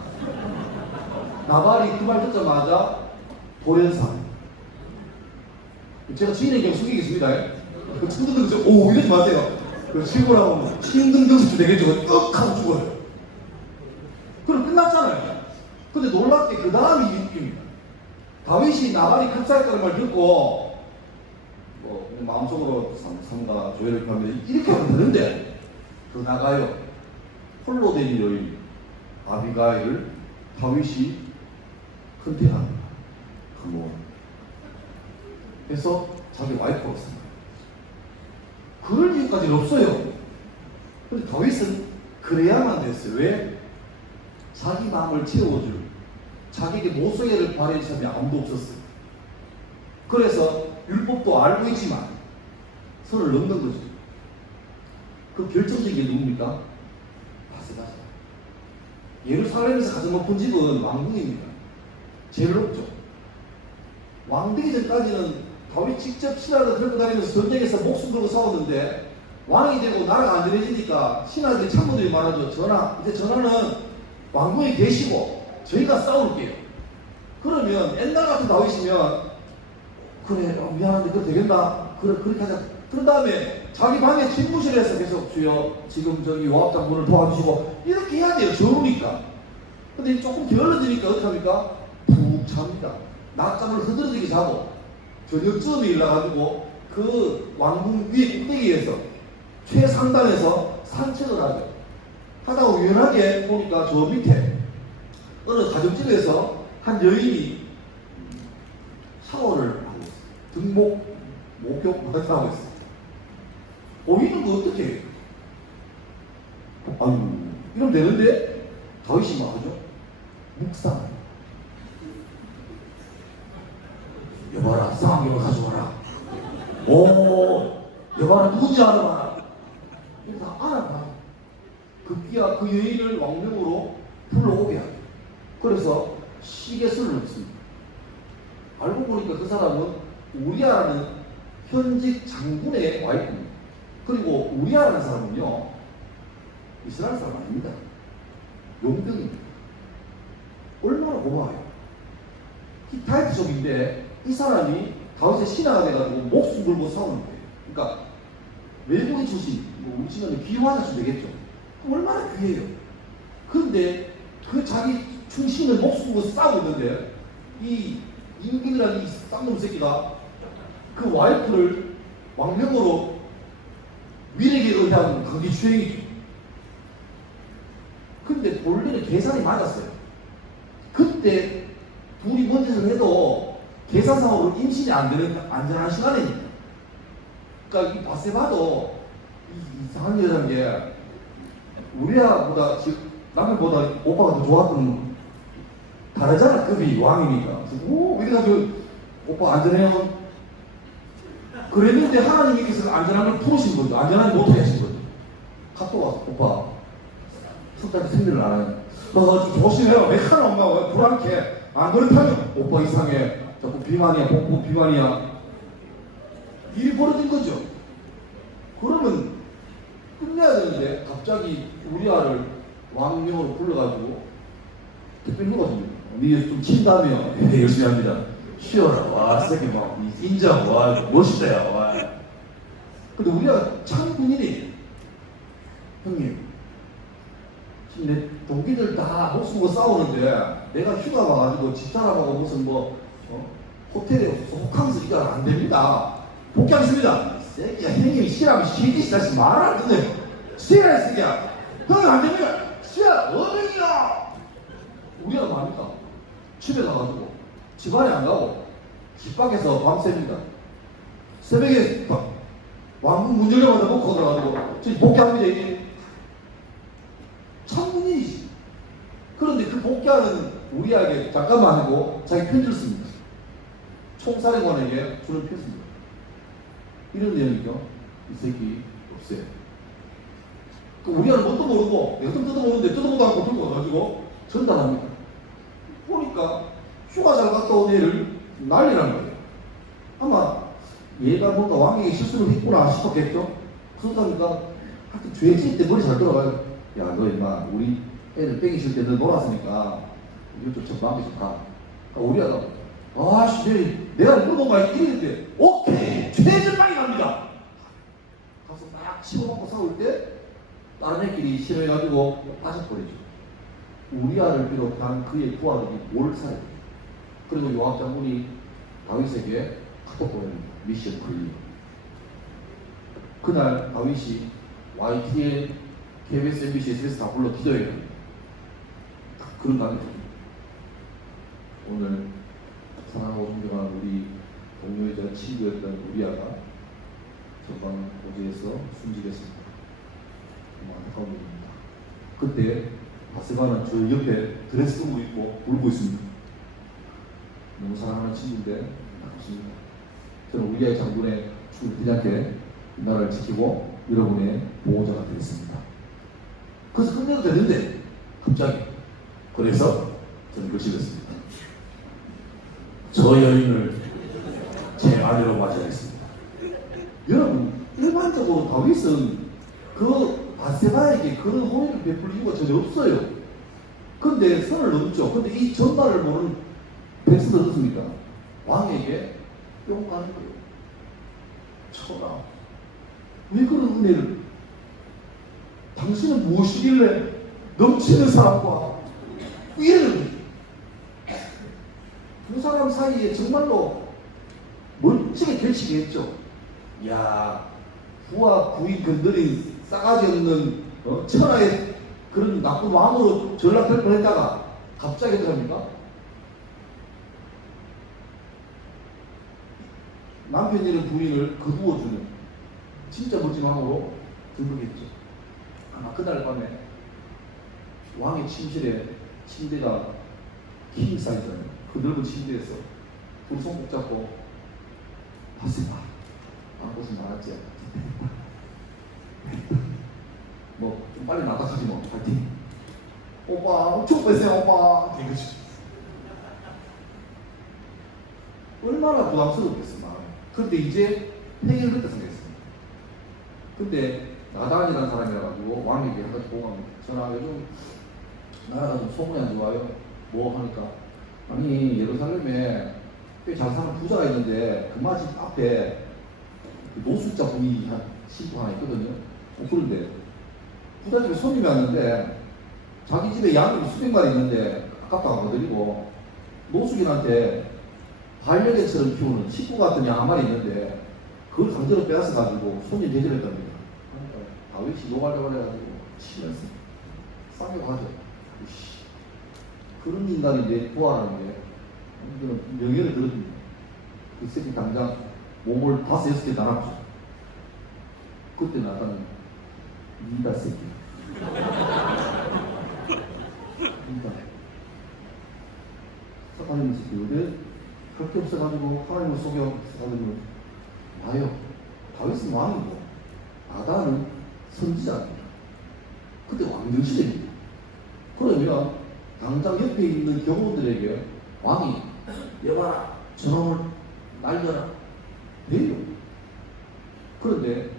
나발이 그 말 듣자마자 돌연사. 제가 주인에게 숙이겠습니다. 그 침등등수, 오 이러지 마세요. 그 친구라고 침등등수 되겠죠. 떡 하고 죽어요. 그럼 끝났잖아요. 근데 놀랍게 그 다음이 웃깁니다. 다윗이 나발이 캡사했다는 말 듣고 마음속으로 삼가 조회를 하면 이렇게 하면 되는데 그 나가요. 홀로 된 여인 아비가일을 다윗이 선택합니다. 그래서 자기 와이프로 씁니다. 그럴 이유까지는 없어요. 근데 다윗은 그래야만 됐어요. 왜? 자기 마음을 채워줄 자기에게 모성애를 발휘할 사람이 아무도 없었어요. 그래서 율법도 알고 있지만 선을 넘는 거죠. 그 결정적인 게 누굽니까? 바세바죠. 예루살렘에서 가장 높은 집은 왕궁입니다. 제일 높죠. 왕 되기 전까지는 다윗 직접 신하를 들고 다니면서 전쟁에서 목숨 걸고 싸웠는데 왕이 되고 나라가 안전해지니까 신하들이 참모들이 말하죠. 전하, 이제 전하는 왕궁에 계시고 저희가 싸울게요. 그러면 옛날 같은 다윗이면 그래 미안한데 그거 되겠나? 그래 그렇게 하자. 그런 다음에 자기 방에 침무실에서 계속 주여 지금 저기 요압장 문을 도와주시고 이렇게 해야 돼요. 저으니까. 근데 조금 게을러지니까 어떻게 합니까? 푹 잡니다. 낮잠을 흐드러지게 자고 저녁쯤에 일어나가지고 그 왕궁 위에 꼭대기에서 최상단에서 산책을 하죠. 하다가 우연하게 보니까 저 밑에 어느 가정집에서 한 여인이 샤워를 하고 있어요. 목욕 같은 거 하고 있어요. 보이는 거 어떻게 해요? 아유, 이러면 되는데 다윗이 막 하죠? 묵상. 여봐라, 쌍욕을 가져와라. 오, 여봐라, 누군지 알아봐라. 이거 다 알아봐. 급기야 그 여인을 왕명으로 불러오게 하죠. 그래서 시계술을 넣습니다. 알고 보니까 그 사람은 우리아라는 현직 장군의 와이프입니다. 그리고 우리아라는 사람은요, 이스라엘 사람 아닙니다. 용병입니다. 얼마나 고마워요. 히타이트족인데 이 사람이 다윗의 신하가 돼가지고 목숨 걸고 싸우는 거예요. 그러니까 외국인 출신, 우리 친구는 귀화자 좀 되겠죠. 그럼 얼마나 귀해요. 그런데 그 자기 충신을 목숨 걸고 싸우고 있는데 이 임금이라는 이 쌍놈 새끼가 그 와이프를 왕명으로 위력에 의한 거기 추행이죠. 근데 본래는 계산이 맞았어요. 그때 둘이 뭔 짓을 해도 계산상으로 임신이 안 되는 안전한 시간이니까. 그러니까 이 바세바도 이상한 여자인 게 우리아보다 남편보다 오빠가 더 좋았던 다르잖아. 급이 왕이니까. 오 이래가지고 오빠 안전해요. 그랬는데 하나님께서 안전함을 풀으신 거죠. 안전함을 못하게 하신 거죠. 카톡 와서 오빠 석달째 생리를 안 하네. 너 조심해요. 왜 하나 엄마가 불안해. 안 그렇다면 오빠 이상해. 자꾸 비만이야. 복부 비만이야. 일이 벌어진 거죠. 그러면 끝내야 되는데 갑자기 우리아를 왕명으로 불러가지고 특별히 물어줍니다. 니 좀 친다며. 네, 열심히 합니다. 쉬어라. 와, 새끼 막 인정. 와, 멋있다. 야. 와. 근데 우리가 참 군인이 형님 지금 내 동기들 다 목숨 걸고 싸우는데 내가 휴가 와가지고 집사람하고 무슨 호텔에 호캉스 이거 안 됩니다. 복귀하겠습니다. 새끼야 형님이 싫어하면 쉬지 다시 말을 안 듣네. 싫어해 새끼야. 형님 안 됩니다. 싫어 어명이야. 우리가 뭐합니까? 집에 가가지고 집안에 안 가고 집 밖에서 밤새입니다. 새벽에 왕궁 문 열려마자 놓고 들어가지고 저기 복귀합니다 이게. 참군이지. 그런데 그 복귀하는 우리에게 잠깐만 하고 자기 편지를 씁니다. 총사령관에게 주는 편지입니다. 이런 내용이죠. 이 새끼 없애요. 그 우리는 뭣도 모르고 내가 좀 뜯어보는데 뜯어보도 않고 들고 가가지고 전달합니다. 보니까 휴가 잘 갔다 온 애를 난리란 거예요. 아마 얘가 뭔가 왕에게 실수를 했구나 싶었겠죠. 그러다니까 하여튼 죄질 때 머리 잘 돌아가요. 야, 너 임마 우리 애들 빼기 싫을 때 너 놀았으니까 이거 좀 접근하기 좋다. 그러니까 우리 아가 아씨 내가 물어본 거야 이랬는데 오케이 최전방이 갑니다. 가서 막 치고받고 싸울 때 다른 애끼리 싫어해가지고 빠져버리죠. 우리 아를 비롯한 그의 부하들이 뭘 사요. 그리고 요압 장군이 다윗에게 카톡 보냅니다. 미션 클리어. 그날 다윗이 YTN, KBS, MBC, SBS 다 불러 기도해야 합니다. 그런 날이죠. 오늘 사랑하고 존경하는 우리 동료이자 친구였던 우리아가 전방 고지에서 숨지겠습니다. 정말 안타까운 일입니다. 그때 바세바는 저 옆에 드레스복을 입고 울고 있습니다. 너무 사랑하는 친구인데 안타깝습니다. 저는 우리아의 장군의 죽을 되지 않게 이 나라를 지키고 여러분의 보호자가 되겠습니다. 그래서 끝내도 되는데 갑자기 그래서 저는 글씨 썼습니다. 저 여인을 제 아내로 맞이하겠습니다. 여러분 일반적으로 다윗은 그 바세바에게 그런 호의를 베풀 이유가 전혀 없어요. 근데 선을 넘죠. 근데 이 전말을 모르는 백성들 어떻습니까? 왕에게 뿅 가는 거예요. 쳐라. 왜 그런 은혜를? 당신은 무엇이길래 넘치는 사람과 위에를 두 사람 사이에 정말로 멋지게 결식이 했죠. 야, 부하 부인 건드린 싸가지 없는 천하의 그런 나쁜 왕으로 전락할 뻔했다가 갑자기 어떡합니까? 남편 잃은 부인을 거두어주는 진짜 멋진 왕으로 등극했죠. 아마 그날 밤에 왕의 침실에 침대가 킹 사이즈예요. 그 넓은 침대에서 두 손 붙잡고 바세바 안고서 말았지. 뭐 좀 빨리 나가지 뭐 파이팅. 오빠 엄청 뺐어요 오빠. 이거지. 얼마나 부담스럽겠어 마음. 근데 이제 해결됐다 생각했습니다. 근데 나단이라는 사람이라 가지고 왕에게 한 가지 보고합니다. 전하 요즘 나라가 좀 소문이 안 좋아요. 뭐 하니까 아니 예루살렘에 꽤 잘 사는 부자가 있는데 그 마집 앞에 그 노숙자 분이 한 신부 하나 있거든요. 그런데 부자 집에 손님이 왔는데 자기 집에 양이 수백 마리 있는데 아깝다고 거드리고 노숙인한테 반려견처럼 키우는 식구 같은 양 한 마리 있는데 그걸 강제로 빼앗아 가지고 손님 대접했답니다. 그러니까 다윗이 노발대발 해가지고 치면서 싸게 가죠. 그런 인간이 내 부하라는 게 이거는 명예를 들어줍니다. 그 새끼 당장 몸을 5, 6개 나눠줘. 그때 나가는 니다 새끼. 니다. 사탄님의 새끼들 할 게 없어가지고 하나님을 속여 사탄님을 와요. 다윗은 왕이고 나단은 선지자입니다. 그때 왕정시대입니다. 그러면 당장 옆에 있는 경호들에게 왕이 여봐라 저놈을 날려라 돼요. 그런데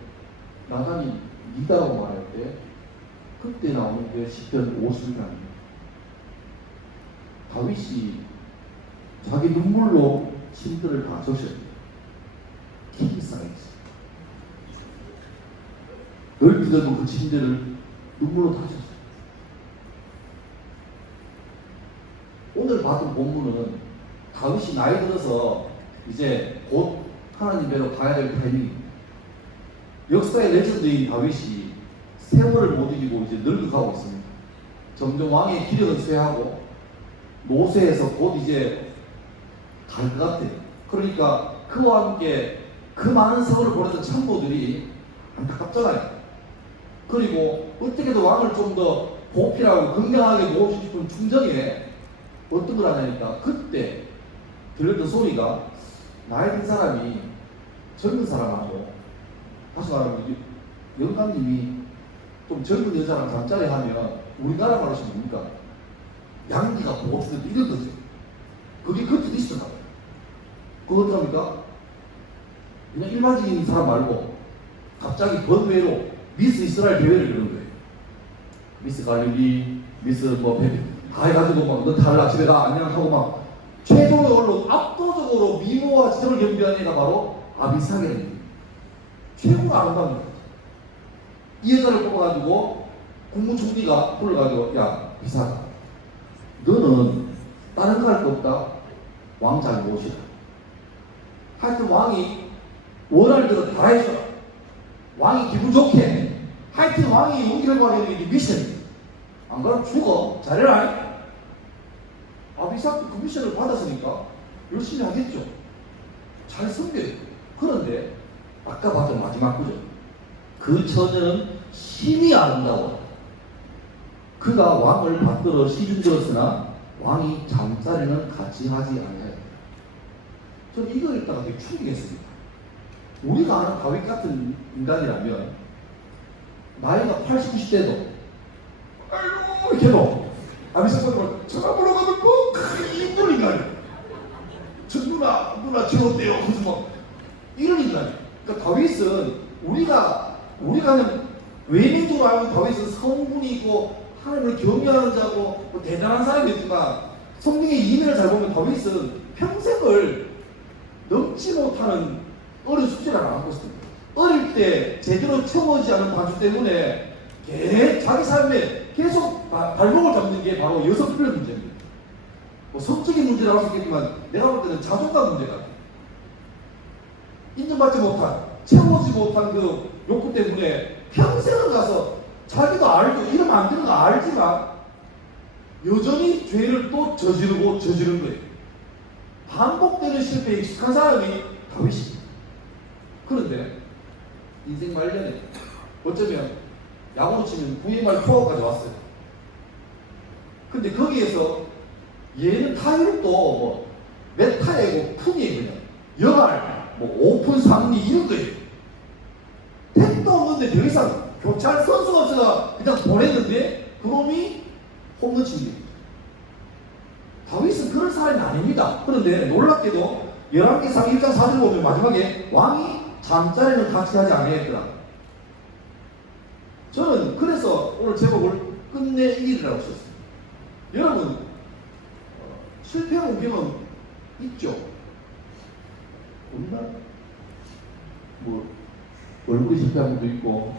나단이 니다라고 말할 때 그때 나오는 게 10편 51편입니다. 다윗이 자기 눈물로 침들을 다 적셨어요. 킹 사이즈. 넓히던 그 침대를 눈물로 다 젖었어요. 오늘 받은 본문은 다윗이 나이 들어서 이제 곧 하나님 배로 가야 될 타이밍입니다. 역사의 레전드인 다윗이 세월을 못 이기고 이제 늙어가고 있습니다. 점점 왕의 기력은 쇠하고 노쇠해서 곧 이제 갈 것 같아요. 그러니까 그와 함께 그 많은 세월을 보냈던 참모들이 안타깝잖아요. 그리고 어떻게든 왕을 좀 더 보필하고 건강하게 모으고 싶은 충정에 어떤 걸 하냐니까 그때 들렸던 소리가 나이 든 사람이 젊은 사람하고 다시 말하면 영감님이 좀 젊은 여자랑 잠자리 하면 우리나라 말로 하시면 뭡니까? 양기가 보호주는 이런 거죠. 그게 그 뜻이 있었나 봐요. 그거 어떡합니까? 그냥 일반적인 사람 말고 갑자기 번외로 미스 이스라엘 대회를 그런 거예요. 미스 갈릴리, 미스 다 해가지고 막 너 달라 집에 가 안녕 하고 막 최종적으로 압도적으로 미모와 지성을 겸비한 애가 바로 아비사겔입니다. 최고가 아름다운 거예요. 이 여자를 뽑아가지고 국무총리가 불러가지고 야 비사가 너는 다른 거 할 거 없다. 왕 잘 모시라. 하여튼 왕이 원할 대로 다 해줘라. 왕이 기분 좋게. 하여튼 왕이 용기를 발휘하는 게 미션이야. 안 그러면 죽어. 잘해라. 아비삭도 그 미션을 받았으니까 열심히 하겠죠. 잘 섬겨요. 그런데 아까 봤던 마지막 구절. 그 처녀는 심히 아름다워. 그가 왕을 받들어 시중들었으나 왕이 잠자리는 같이 하지 않아요. 저는 이거 읽다가 되게 충격했습니다. 우리가 아는 다윗 같은 인간이라면 나이가 80, 90대도 아이고 이렇게 뭐 아비삭보다 전화 보러 가면 뭐 이쁜 인간이야. 저 누나 저 어때요? 그래서 뭐 이런 인간이야. 그러니까 다윗은 우리가는 외민적으로 알고 다윗은 성분이고 하나님을 경외하는 자고 뭐 대단한 사람이었지만 성경의 이면을 잘 보면 다윗은 평생을 넘지 못하는 어린 숙제를 안고 있습니다. 어릴 때 제대로 채워지지 않은 반주 때문에 자기 삶에 계속 발목을 잡는 게 바로 여성 필요 문제입니다. 뭐 성적인 문제라고 할 수 있겠지만 내가 볼 때는 자존감 문제가 인정받지 못한 채워지지 못한 그 욕구 때문에 평생을 가서 자기도 알고 이러면 안 되는 거 알지만 여전히 죄를 또 저지르는 거예요. 반복되는 실패에 익숙한 사람이 다윗입니다. 그런데 인생 말년에 어쩌면 야구로 치면 VMR 투어까지 왔어요. 근데 거기에서 얘는 타율도 뭐 메타이고 푼이에요. 그냥 영할 뭐 오픈 3리 이런 거예요. 택도 없는데 더 이상 교찰 선수가 없어서 그냥 보냈는데 그놈이 홈런 친 거예요. 다윗은 그런 사람이 아닙니다. 그런데 놀랍게도 11개상 1장 4절 보면 마지막에 왕이 잠자리는 같이 하지 아니했더라. 저는 그래서 오늘 제목을 끝내일이라고 썼어요. 여러분 실패한 경험 있죠? 없나? 뭐 얼굴이 실패한 분도 있고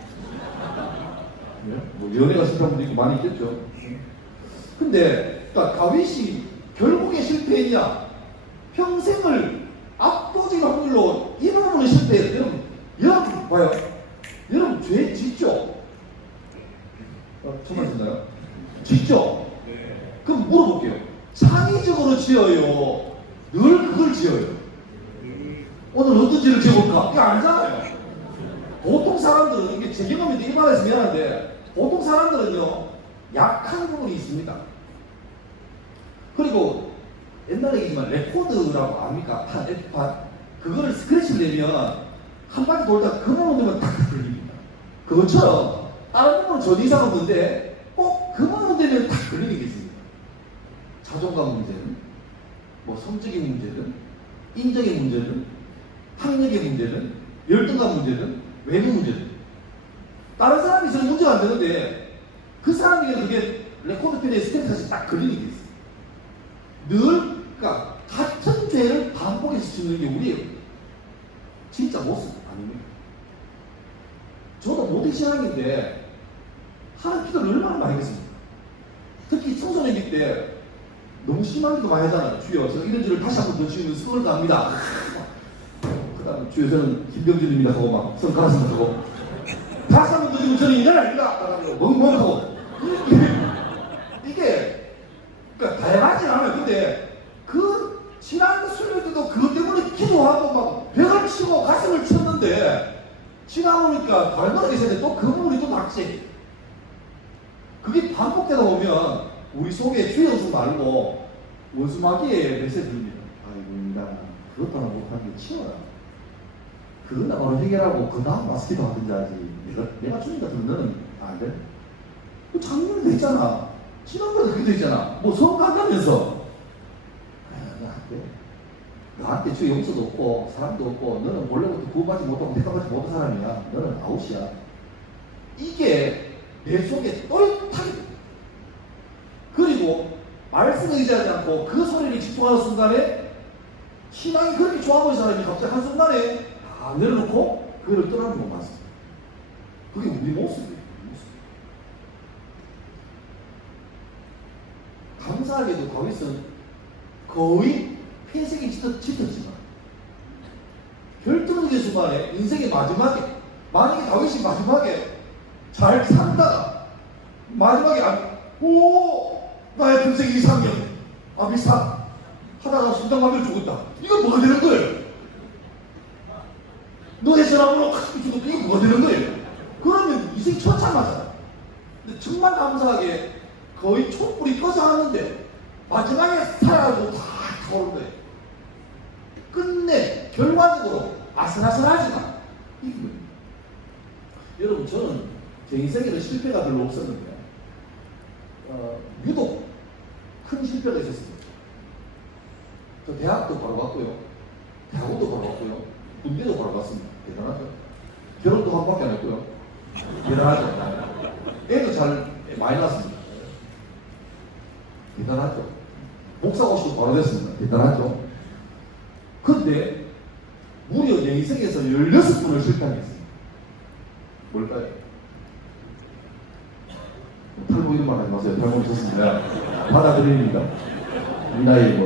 뭐 연애가 실패한 분도 있고 많이 있겠죠. 근데 그러니까 다윗이 결국에 실패했냐? 평생을 압도적인 확률로 이 부분에 실패했어요. 여러분 봐요. 여러분 죄 짓죠? 처음 하셨나요? 짓죠? 그럼 물어볼게요. 창의적으로 지어요? 늘 그걸 지어요? 오늘 어떤 죄를 지어볼까? 이거 아니잖아요. 보통 사람들은 이게 제 경험인데 일반에서 미안한데 보통 사람들은요 약한 부분이 있습니다. 그리고 옛날 얘기지만 레코드라고 압니까? F판 그거를 스크래치를 내면 한 바퀴 돌다가 그 부분 되면 딱 걸립니다. 그것처럼 다른 부분은 전 이상 없는데 꼭 그 부분 되면 딱 걸리는 게 있습니다. 자존감 문제는 뭐 성적인 문제든 인적인 문제든 학력의 문제든 열등감 문제든 외모 문제든 다른 사람이 있으면 문제가 안 되는데 그 사람에게는 그게 레코드펜에 스탬프까지 딱 걸리는 게 있어요. 늘 그러니까 같은 죄를 반복해서 짓는 게 우리예요. 진짜 모습 아닙니까? 저도 모태 신앙인데 하는 기도를 얼마나 많이 했습니까? 특히 청소년기 때 너무 심한 기도 많이 하잖아요. 주여 제가 이런 죄를 다시 한번 더 지으면 성을 갑니다. 그 다음에 주여 저는 김병준입니다 하고 막 성 갈았습니다 하고 다시 한번 더 지으면 저는 인간 아닙니다 멍멍하고 이게 그러니까 다양하진 않아요. 근데 그 지난 수요일 때도 그것 때문에 기도하고 막 벽을 치고 가슴을 그러니까 다른 나라에 있었는데 또 그 물이 또 닥치. 그게 반복되다 보면 우리 속에 주영수 말고 원수마귀의 메시지 들립니다. 아이고 인간 그것도 하나 못하는 게 치워라. 그건 나 바로 해결하고 그 다음 마스키도 하든지 하지. 내가 주니까 들으면 너는 안 돼? 그 작년에도 있잖아. 지난번에도 그게 있잖아. 뭐 성 간다면서. 안 돼. 나한테 주 용서도 없고 사람도 없고 너는 원래부터 구원받지 못하고 택함받지 못한 사람이야. 너는 아웃이야. 이게 내 속에 또렷하게 그리고 말씀을 의지하지 않고 그 소리를 집중하는 순간에 신앙이 그렇게 좋아보이는 사람이 갑자기 한순간에 다 내려놓고 그를 떠나는 것 같습니다. 그게 우리 모습이에요. 감사하게도 다윗은 거의 폐색이 짙었지만 결정적인 순간에 인생의 마지막에 만약에 다윗이 마지막에 잘 산다가 마지막에 나의 평생 이상형 아비사 하다가 심장마비로 죽었다. 이거 뭐가 되는 거예요? 너의 사람으로 죽었다. 이거 뭐가 되는 거예요? 그러면 인생 처참하잖아. 근데 정말 감사하게 거의 촛불이 꺼져 하는데 마지막에 살아가지고 다 타오른 거예요. 끝내 결과적으로 아슬아슬하지만 이깁니다. 여러분 저는 제 인생에는 실패가 별로 없었는데 유독 큰 실패가 있었습니다. 저 대학도 바로 갔고요. 대학원도 바로 갔고요. 군대도 바로 갔습니다. 대단하죠. 결혼도 한 번밖에 안 했고요. 대단하죠. 애도 잘 많이 낳았습니다. 대단하죠. 목사고시도 바로 됐습니다. 대단하죠. 근데 무려 내 인생에서 16번을 실패하겠습니다. 뭘까요? 탈모 이런 말 하지 마세요. 탈모 있었습니다. 받아들입니다. 이 나이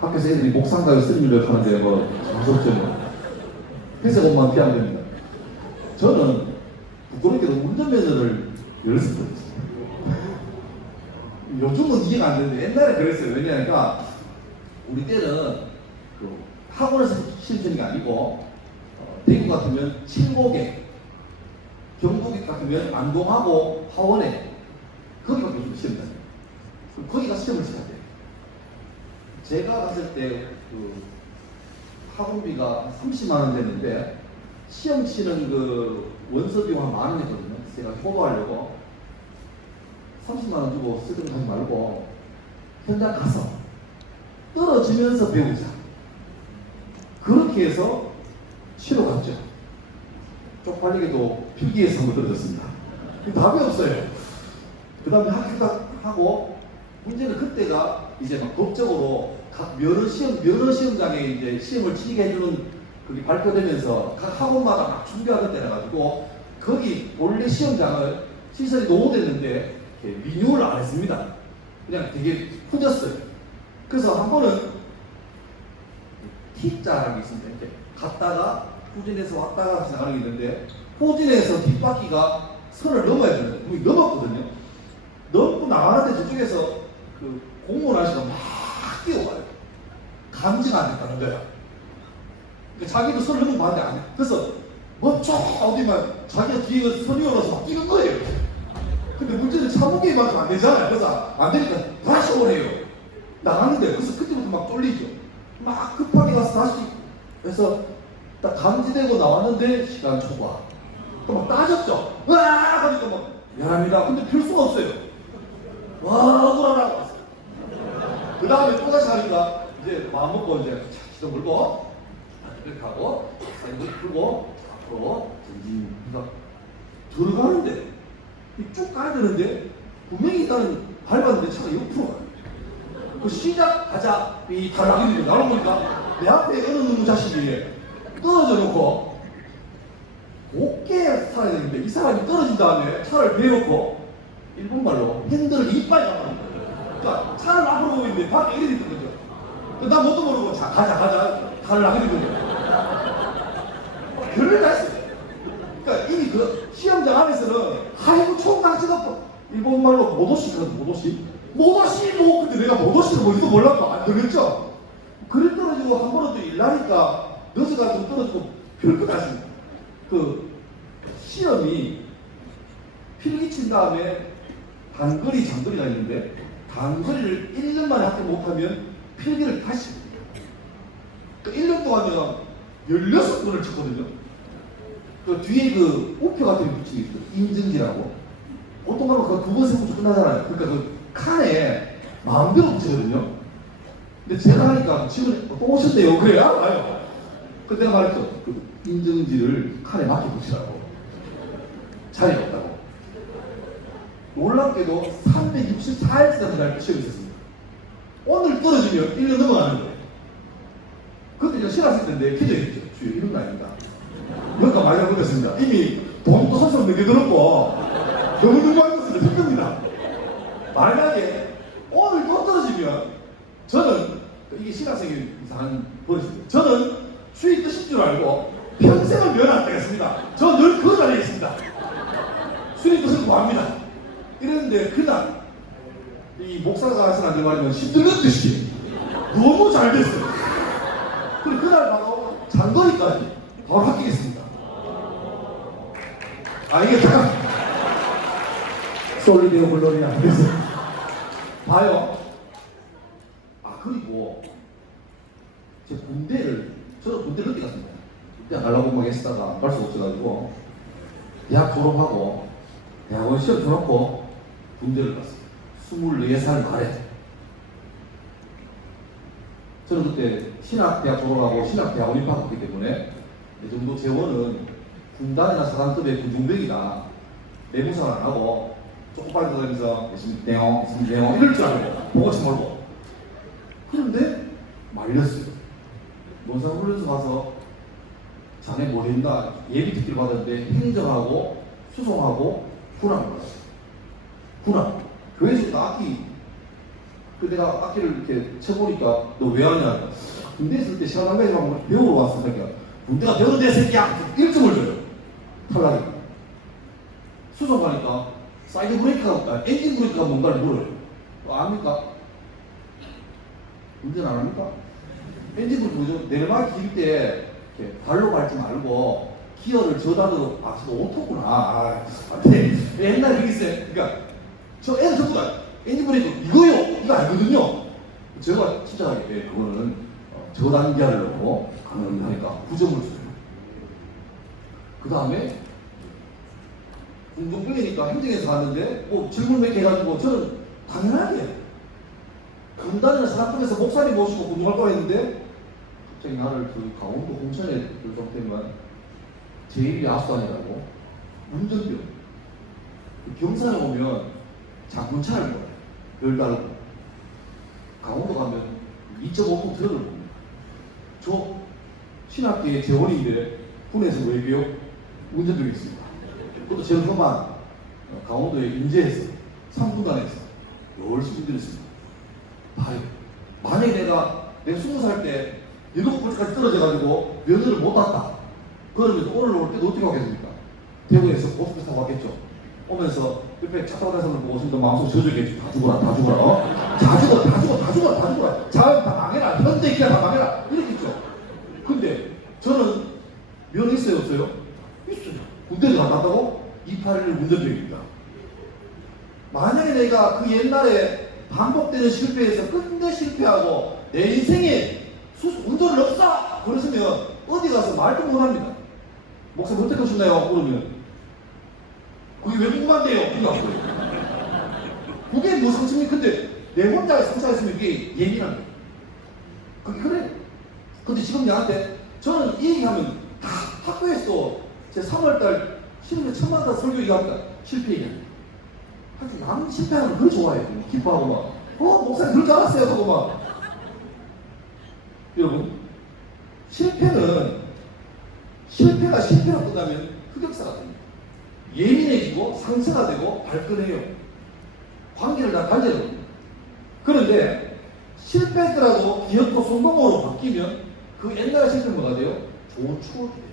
학교에서 애들이 목상가요 스님을 하는데 무섭죠. 회색 옷만 피하면 됩니다. 저는 부끄럽게도 운전면허를 16번 했어요. 요즘은 이해가 안 되는데 옛날에 그랬어요. 왜냐하니까 우리 때는 그 학원에서 시험 게 아니고 대구 같으면 칠곡에 경북 같으면 안동하고 화원에 거기 가서 시험 쳐요. 거기 가서 시험을 쳐야 돼요. 제가 갔을 때 그 학원비가 30만 원 됐는데 시험 치는 그 원서 비용 한 10,000원 했거든요. 제가 효도하려고 30만 원 주고 쓰던 하지 말고 현장 가서 떨어지면서 배우자. 그렇게 해서 치러 갔죠. 쪽팔리게도 필기에서 한번 떨어졌습니다. 답이 없어요. 그 다음에 학교 딱 하고 문제는 그때가 이제 막 법적으로 각 면허시험장에 이제 시험을 치게 해주는 그게 발표되면서 각 학원마다 막 준비하던 때라 가지고 거기 원래 시험장을 시설이 노후됐는데 리뉴얼을 안 했습니다. 그냥 되게 후졌어요. 그래서 한 번은 T자라는 게 있습니다. 이렇게 갔다가 후진해서 왔다가 지나가는 게 있는데 후진해서 뒷바퀴가 선을 넘어야 되는데 그게 넘었거든요. 넘고 나가는데 저쪽에서 그 공무원 아저씨가 막 뛰어와요. 감지가 안 됐다는 거야. 그러니까 자기도 선을 넘고 봤는데 안 돼. 그래서 멈춰! 어디만 자기가 뒤에 선이 올라서 막 뛰는 거예요. 근데 문제는 차 무게만큼 안 되잖아요. 그래서 안 되니까 다시 오래요. 나갔는데 그래서 그때부터 막 쫄리죠. 막 급하게 가서 다시 해서 딱 감지되고 나왔는데 시간 초과. 또 막 따졌죠. 으아! 하니까 막 미안합니다. 근데 필 수가 없어요. 와, 억울하다. 그 다음에 또다시 하니까 이제 마음 먹고 이제 시동 걸고 이렇게 하고 사이드 풀고 앞으로 전진. 그러니까 들어가는데 쭉 가야 되는데 분명히 일단은 밟았는데 차가 옆으로 가요. 그 시작하자 이 달라기들이 나오고 보니까 내 앞에 어느 놈의 자식이 떨어져 놓고 곱게 살아야 되는데 이 사람이 떨어진 다음에 차를 베어놓고 일본말로 핸들을 이빨 잡아놓은 거예요. 그러니까 차를 앞으로 보고 있는데 밖에 이래 있던 거죠. 나 뭣도 모르고 자 가자 가를 나게 된 거죠. 별일 다 했어요. 그러니까 이미 그 시험장 안에서는 아이고 총각 찍었고 일본말로 모도시거든. 모도시 뭐 근데 내가 모도시를 뭔지도 몰랐고 안 들렸죠. 그래 떨어지고 한 번은 또 일나니까 늦어가지고 떨어지고 별것 같습니다. 그 시험이 필기 친 다음에 단거리, 장거리가 있는데 단거리를 1년 만에 합격 못하면 필기를 다시 해요. 그 1년 동안은 16번을 쳤거든요. 그 뒤에 그 우표 같은 게 붙이게 있어요. 인증지라고. 보통 가면 그 2번, 3번 끝나잖아요. 그러니까 그 칸에 마음대로 붙이거든요. 근데 제가 하니까 지금 또 오셨대요. 그래, 알아요. 근데 내가 말했죠. 그 인증지를 칸에 맞게 붙이라고. 자리가 없다고. 놀랍게도 364일째 날 시험이 있었습니다. 오늘 떨어지면 1년 넘어가는 거예요. 그때 제가 신학생 때인데 기도했죠. 주여, 이런 거 아닙니다. 그러니까 많이 잘못했습니다. 이미 돈도 선수 몇개 들었고 너무 많이 들었는데 힘듭니다. 만약에 오늘 또 떨어지면 저는 이게 신학생이 이상한 버릇입니다. 저는 주의 뜻인 줄 알고 평생을 면 안 되겠습니다. 저는 늘 그거 다니겠습니다. 주의 뜻을 구합니다. 이랬는데 그날 이 목사가 하시는 말이면 힘들는 듯이 너무 잘 됐어요. 그리고 그날 바로 장거리까지 바로 합격했습니다. 아 이게 잠깐 솔리데오 블로리나 그래서 봐요. 아 그리고 제 저는 군대를 늦게 갔습니다. 그때 가려고 막 했다가 갈 수 없어가지고 대학 졸업하고 대학원 시험 쳐놓고 군대를 갔어요. 24살 말에. 저는 그때 신학대학 졸업하고 신학대학원 입학했기 때문에 이 정도 재원은 군단이나 사단급의 군중병이다. 내무생활 안 하고 조금 빨리 들어가면서 열심히 대용 이럴 줄 알고 보고치 몰고. 그런데 말렸어요. 논산훈련소 가서 자네 뭐 했나 예비 특기를 받았는데 행정하고 수송하고 군함을 받았어요. 군함. 교회에서 악기 내가 악기를 이렇게 쳐보니까 너 왜 하냐? 군대 있을 때 시간 낭비하고 배우러 왔으니까 군대가 배우는 데 새끼야 1점을 줘요. 탈락이. 수송 가니까 사이드 브레이크가 없다. 엔진 브레이크가 뭔가를 물어요. 압니까? 군대는 안 합니까? 엔진 브레이크 뭐죠? 내리막 길 때 발로 밟지 말고 기어를 저단으로 박쳐도 오토구나. 아, 옛날에 그게 있어요. 그러니까 저 애들 전부 다 엔진 브레이크 이거요! 이거 알거든요. 제가 진짜하게 그거는 저단기아를 넣고 하니까 9점을 줘요. 그 다음에 군종병이니까 행정에서 갔는데 뭐 질문 몇 개 해가지고 저는 당연하게 군단이나 사단법에서 목사님 모시고 군종할 거 했는데 갑자기 나를 그 강원도 홍천에 들어갔더니만 제1이 아수아니라고 운전병 그 경산에 오면 장군차를 몰아요. 별다르고 강원도 가면 2.5톤 트럭을 봅니다. 저 신학계의 재원인데 군에서 외교역 운전병이 있습니다. 그것도 제일 험한 강원도의 인제에서 3분간에서 열심히 들었습니다. 봐요. 만약에 내가 20살 때 7번째까지 떨어져가지고 면허를 못 땄다. 그러면 오늘 올 때도 어떻게 하겠습니까? 대구에서 고속버스 타고 왔겠죠. 오면서 옆에 차 타고 가는 사람을 보고 있으면 마음속 저주겠지. 다 죽어라, 다 죽어라. 다 죽어라, 다 죽어라, 다 죽어라, 다 죽어라. 자연 다 망해라. 현대 기아 다 망해라. 이렇겠죠. 근데 저는 면허 있어요, 없어요? 있어요. 군대를 안 갔다고? 281 운전병입니다. 만약에 내가 그 옛날에 반복되는 실패에서 끝내 실패하고 내 인생에 운전을 없어! 그러시면 어디 가서 말도 못합니다. 목사님 어떻게 하셨나요? 그러면 그게 왜 궁금한데요? 이거 안 보여요. 그게 뭐 상처입니까? 근데 내 혼자 상처했으면 이게 예민한 거예요. 그게 그래. 근데 지금 나한테 저는 이 얘기하면 다 학교에서 제 3월달 실제 처음 하다 설교 얘기합니다. 실패 얘기합니다. 하여튼 남 실패하는 걸 그걸 좋아해요. 기뻐하고 막 목사님 그럴 줄 알았어요. 하고 막 여러분 실패가 실패로 끝나면 흑역사가 됩니다. 예민해지고 상처가 되고 발끈해요. 관계를 다 단절해요. 그런데 실패했더라도 기억도 성공으로 바뀌면 그 옛날의 실패는 뭐가 돼요? 좋은 추억이 돼요.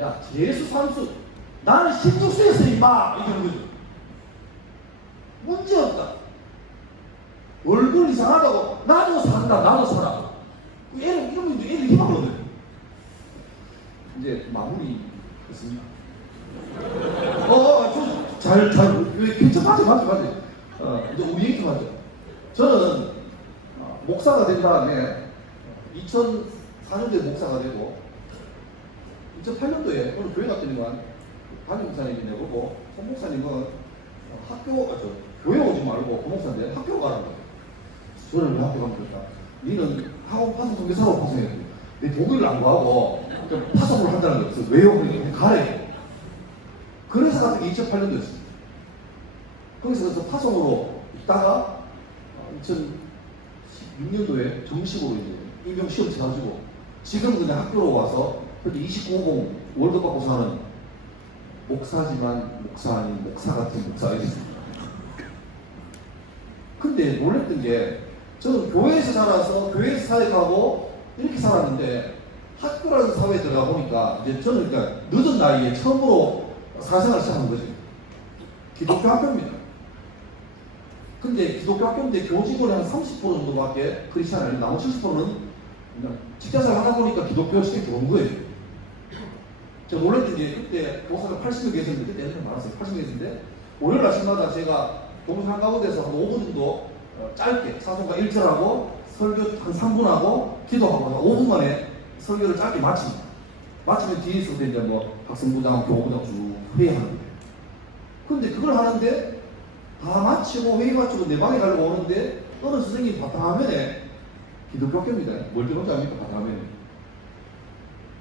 야, 예수 삼수 나는 신족수에서 임마 이런 거죠. 문제없다. 얼굴 이상하다고 나도 산다 나도 살아. 애를 이러면 애를 희망을 얻어요. 이제 마무리 했습니다. 괜찮아. 이제 우리 얘기 좀 하죠. 저는 목사가 된 다음에 2004년도에 목사가 되고 2008년도에 어느 교회 갔더니만 담임 목사님이 내보고 송 목사님은 교회 오지 말고 그 목사인데 학교 가라는 거예요. 저는 왜 학교 가면 될까? 니는 학원 파송 선교사로 파송해야 돼. 내 독일을 안 구하고 파송을 한다는 게 없어. 왜요? 그러니까 가래. 그래서 갔던 게 2008년도였습니다. 거기서 파송으로 있다가 2016년도에 정식으로 이제 임용 시험 쳐가지고 지금 그냥 학교로 와서 그렇게 2950 월급 받고 사는 목사지만 목사 아닌 목사 같은 목사가 있습니다. 근데 놀랬던 게 저는 교회에서 살아서 교회에서 사역하고 이렇게 살았는데 학교라는 사회에 들어가 보니까 이제 저는 그러니까 늦은 나이에 처음으로 사생활을 시작한 거죠. 기독교 학교입니다. 근데 기독교 학교인데 교직원이 한 30% 정도밖에 크리스찬이 아니고 나머지 70%는 그냥 직장생활 하다 보니까 기독교 시대에 들어온 거예요. 제가 놀랬던 게 그때 교사가 80명 계셨는데 그때 애들 많았어요. 80명 계셨는데 월요일 아침마다 제가 동생 한가운데서 한 5분 정도 짧게 사송과 1절하고 설교 한 3분 하고 기도하고 5분 만에 설교를 짧게 마칩니다. 마치면 뒤에 있어서 이제 뭐 학생부장, 교부장 쭉 회의하는 거예요. 근데 그걸 하는데 다 마치고 회의 마치고 내 방에 가려고 오는데 어느 선생님이 바탕화면에 기독교 학교입니다. 뭘 들었지 않습니까? 바탕화면에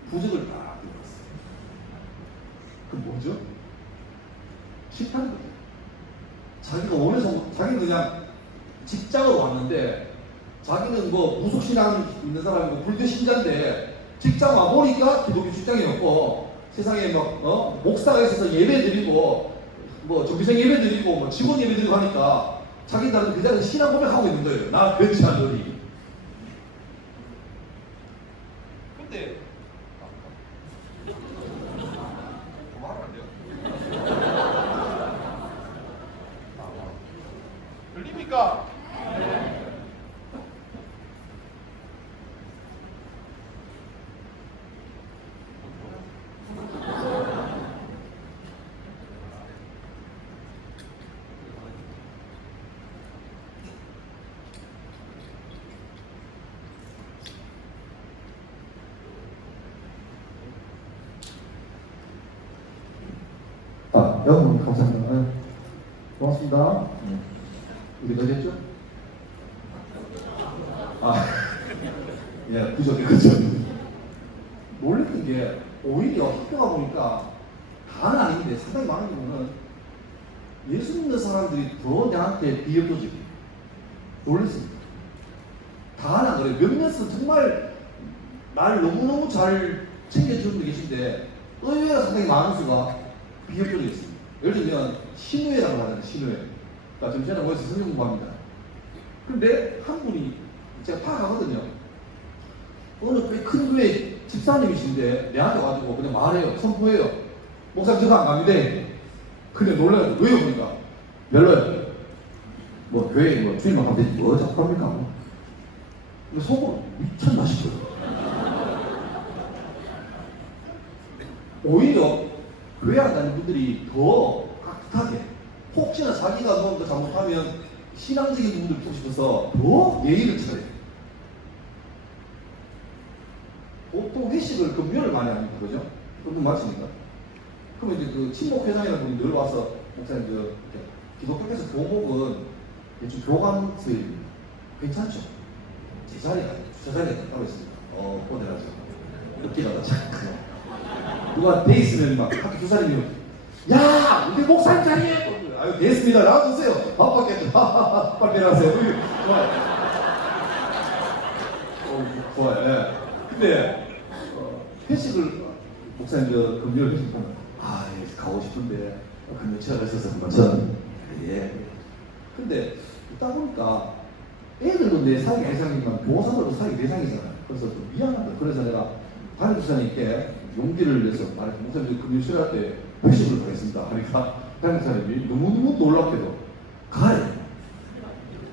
부적을 딱 들어갔어요. 그 뭐죠? 싫다는 거죠. 자기가 원해서 자기는 그냥 직장으로 왔는데 자기는 뭐 무속신앙 있는 사람이고 불교 신자인데 직장 와보니까 기독교 직장이었고 세상에 막 목사가 있어서 예배 드리고 뭐 정비생 예배 드리고 뭐 직원 예배 드리고 하니까 자기들은 그 자리에 신앙 고백하고 있는 거예요. 나 변치한 너리. 근데 말은 안 돼요. 들립니까? 여러분 감사합니다. 고맙습니다. 우리 너 됐죠? 예, 그죠. 놀랬던 게 오히려 학교 가보니까 다는 아닌데 상당히 많은 경우는 예수 믿는 사람들이 더 나한테 비협조적이에요. 놀랬습니다. 다는 안 그래요. 몇몇은 정말 날 너무너무 잘 챙겨주는 분 계신데 의외로 상당히 많은 수가 비협조적이 있습니다. 예를 들면 신우회라고 하잖아요. 신우회. 그러니까 지금 제가 모여서 성경 공부합니다. 근데 한 분이 제가 파악하거든요. 어느 꽤 큰 교회 집사님이신데 내한테 와가지고 그냥 말해요. 선포해요. 목사님 저도 안 갑니다. 근데 놀라요. 왜요? 그러니까 별로요. 뭐 교회 뭐 주일만 가면 되지 뭐 자꾸 합니까? 근데 속으로 미쳤나 싶어요. 오히려 교회 안 다니는 분들이 더 깍듯하게 혹시나 자기가 뭔가 잘못하면 신앙적인 부분을 보고 싶어서 더 예의를 차려요. 보통 회식을 금요일 많이 합니다. 그죠? 그건 맞습니까? 그러면 이제 그 친목회장이라는 분이 늘 와서 목사님 기독교에서 교목은 대충 교감수입니다. 괜찮죠? 제 자리가 따로 있습니다. 보내가지고 웃기다가 참 누가 돼 있으면 막 학교 교사님이 야 우리 목사님 자리에 아유 됐습니다 나와주세요 바빴겠죠 빨리 내려가세요 좋아요 예. 근데 회식을 목사님 저 금요일 회식 보면 가고 싶은데 금요일 제가 있어서 전 예. 근데 있다 보니까 애들도 내 사기 대상이지만 교사들도 사기 대상이잖아요. 그래서 좀 미안하다. 그래서 내가 담임 목사님께 용기를 내서 말했죠. 목사님 금요일 수요일 때 회식을 가겠습니다. 하니까 담임 목사님이 너무너무 놀랍게도 가요.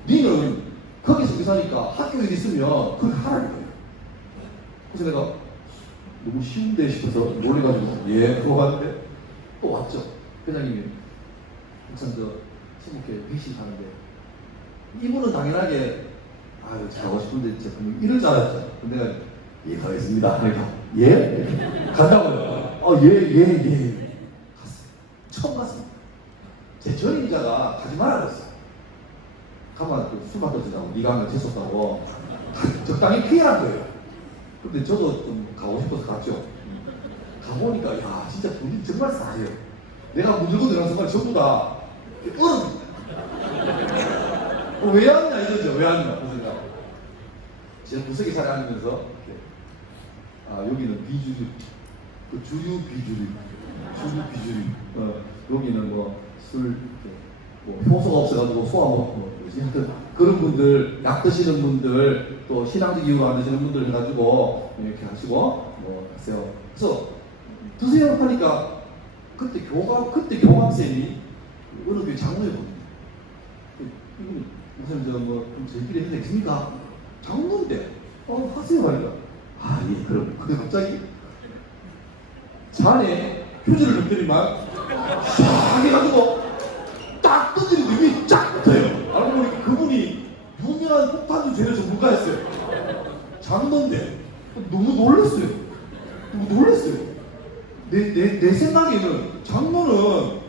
니는 거기서 의사니까 학교에 있으면 그렇게 하라는 거예요. 그래서 내가 너무 쉬운데 싶어서 놀래가지고 예 그거 왔는데 또 왔죠. 회장님이 우선 저 20개 회식 하는데 이분은 당연하게 아유 가고 싶은데 제가 이럴 줄 알았죠. 근데 내가 예 가겠습니다. 그러니까 예? 간다고요. 예. 갔어요. 처음 갔습니다. 제 전임자가 가지 말라 그랬어요. 가만 술 마셔준다고 네가 하면 재수없다고 적당히 피해란 거예요. 근데 저도 좀 가고 싶어서 갔죠. 가보니까 야 진짜 분위기 정말 싸해요. 내가 문 열고 들어간 순간 전부 다 얼음. 왜 왔냐 이러죠. 왜 왔냐 그 생각. 제 구석에 자리에 앉으면서 이렇게, 아 여기는 비주류, 그 주류 비주류, 여기는 뭐 술 뭐 효소가 없어가지고 소화 못 뭐지 하여튼 그런 분들, 약 드시는 분들, 또 신앙적 이유로 안 드시는 분들 해가지고 이렇게 하시고 뭐 하세요. 그래서 드세요 하니까 그때 교감쌤이 어느 교회 장로였거든요. 무슨 저뭐 저희끼리 해도 되겠습니까? 장로인데 하세요 하니까 예 그럼. 근데 갑자기 잔에 휴지를 넣더니만 샥 해가지고 딱 던지는 힘이 쫙 붙어요. 알고 보니까 그분이 유명한 폭탄주 재료 전문가였어요. 장로인데 너무 놀랐어요. 내 생각에는 장로는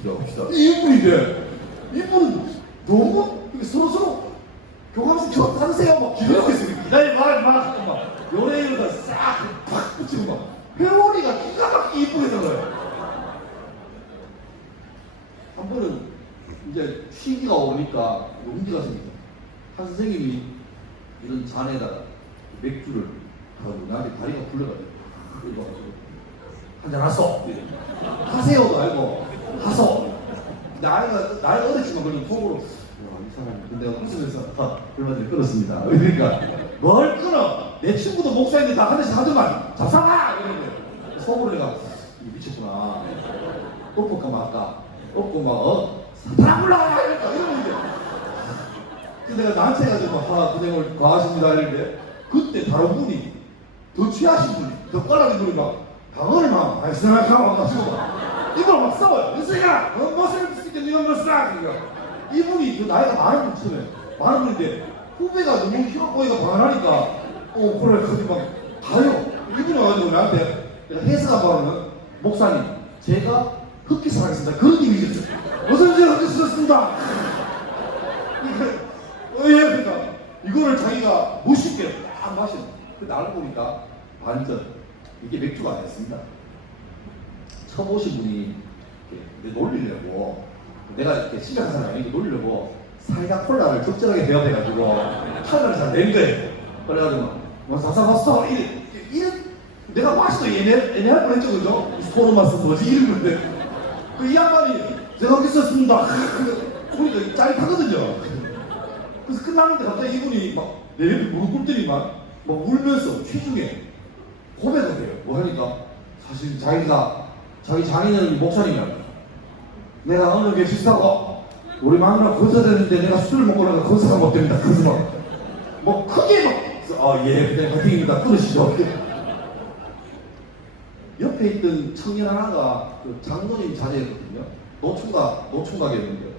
기도합시다 이분인데 이분은 너무 서로 교감생 저 타세요 막 기다리고 있어요. 기다려 막 요래요래 싹팍 붙이고 막 회오리가 기가 막히게 이쁘게 들어요. 한 번은 이제 시기가 오니까 용기가 생기죠. 한 선생님이 이런 잔에다가 맥주를 나한테 다리가 굴러가지고 한잔 하소. 하세요도 알고 하소. 나이가 어렸지만 그냥 속으로 이 사람 근데 웃으면서 얼마 전에 끊었습니다. 그러니까 뭘 끊어? 내 친구도 목사인데 나 한 대씩 하더만 잡사가 이러는데 속으로 내가 미쳤구나. 뽀뽀가 막 아까 없고 막 사람 올라가 이러는데 그래서 내가 나한테 해가지고 고생을 과하십니다 이랬는데 그때 다른 분이 더 취하신 분이 더 빨라진 분이 막 방언을 막 생각하고 가지고 이걸 막 싸워요. 은수야 멋을 쓸 때 네가 뭘 싸? 이분이 그 나이가 많은 분처럼 많은 분인데 후배가 너무 힘없 보이가 방언하니까 그래 그러지 막 가요. 이분이 와가지고 나한테 내가 해석한 바로는 목사님 제가 흑기사 하겠습니다. 그런 이미지였어요. 어서 제가 흑기사 썼습니다. 그러니까 이거를 자기가 못 쉽게 딱 마시는. 근데 알고 보니까 완전 이게 맥주가 아니었습니다. 처음 오신 분이 이렇게 놀리려고 내가 이렇게 심각한 사람이 아니고 놀리려고 사이다 콜라를 적절하게 배합해가지고 콜라를 잘 낸 거예요. 그래가지고 뭐 사사봤어 이런 내가 마시도 얘네할 뻔했죠 그죠? 소름 맛은 뭐지 이런 건데 이 양반이 제가 여기 있었습니다. 보니까 짜릿하거든요. 그래서 끝나는데 갑자기 이분이 막 내 옆에 무릎 꿇더니 막 울면서 취중에 고백을 해요. 뭐 하니까 사실 자기 장인은 목사님이라고. 내가 어느 게 비슷하고 우리 마누라 건사됐는데 내가 술을 먹고 나서 건사가 못 됩니다. 그래서 뭐 크게 예 그냥 화이팅입니다. 끊으시죠. 옆에 있던 청년 하나가 그 장로님 자제였거든요. 노총각이었는데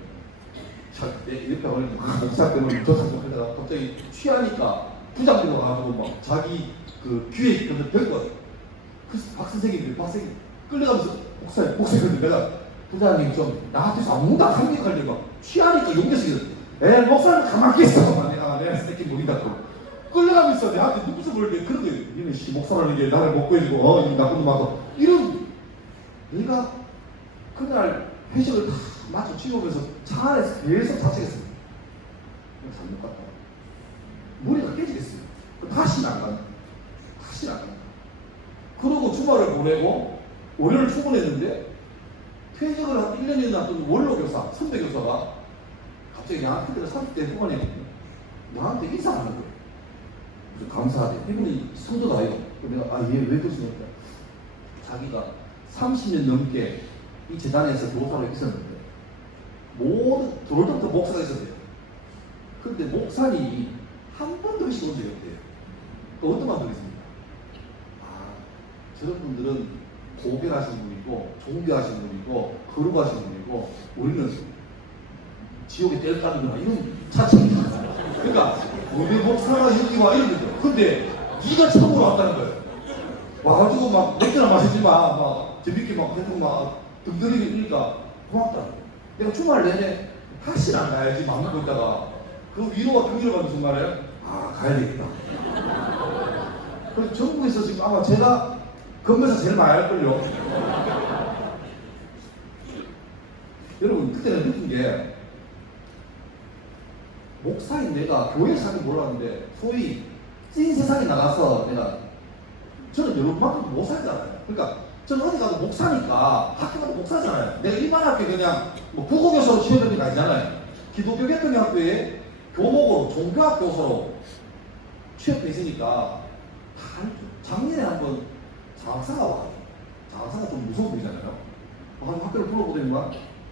옆에 어린 목사 때문에 그러다가 갑자기 취하니까 부장되고 가지고 막 자기 그 귀에 그래서 별거 그래서 박 선생님 끌려가면서 목사님 근데 내가 부장님 좀 나한테서 아무도 안 생각하려고 막 취하니까 용기에서 목사님 가만히 있어. 내가 새끼 모른다고 끌려가면서 내한테 누구서 모르게 그런 거예요. 니네 목사라는 게 나를 못 구해주고 이 나쁜 놈 하고 이런 내가 그날 회식을 다 마쳐 치우면서 차 안에서 계속 자책했습니다. 잘못 갔다. 머리가 깨지겠어요. 다시는 안 간다. 그러고 주말을 보내고 월요일 출근했는데 퇴직을 한 1년이 놨던 원로 교사, 선배 교사가 갑자기 나한테 그때 30대 후반이거든요. 나한테 인사하는 거예요. 그래서 감사하대. 이분이 성도도 아니고. 내가 얘 왜 그러시니까 자기가 30년 넘게 이 재단에서 교사로 있었는데 모든 돌부터 목사가 있었대요. 그런데 목사님이 한 번도 회식 온 적이 없대요. 또 어떤 말 들었습니까? 저런 분들은 고결하신 분이고 종교하신 분이고 거룩하신 분이고 우리는 지옥에 뗄까는구나 이런 차치입니다. 그러니까 우리 목사가 여기 와 이러거든. 근데 네가 처음으로 왔다는 거예요. 와가지고 막 맥주나 마시지 마. 막 재밌게 막 계속 막 등등이게 이러니까 고맙다. 내가 주말 내내 다시는 안 가야지 막 먹고 있다가 그 위로와 격려를 받는 순간에 아 가야 되겠다. 그래서 전국에서 지금 아마 제가 건배사 제일 많이 할걸요. 여러분 그때는 느낀 게 목사인 내가 교회 사는 몰랐는데 소위 찐 세상에 나가서 내가 저는 여러분만큼 못 살잖아요. 그러니까 저는 어디 가도 목사니까 학교 가도 목사잖아요. 내가 일반 학교 그냥 뭐 국어교사로 취업된 게 아니잖아요. 기독교 개통학교에 교목으로 종교학 교사로 취업돼 있으니까 작년에 한번 장학사가 와요. 장학사가 좀 무서워 보이잖아요. 한 학교를 불러보더니만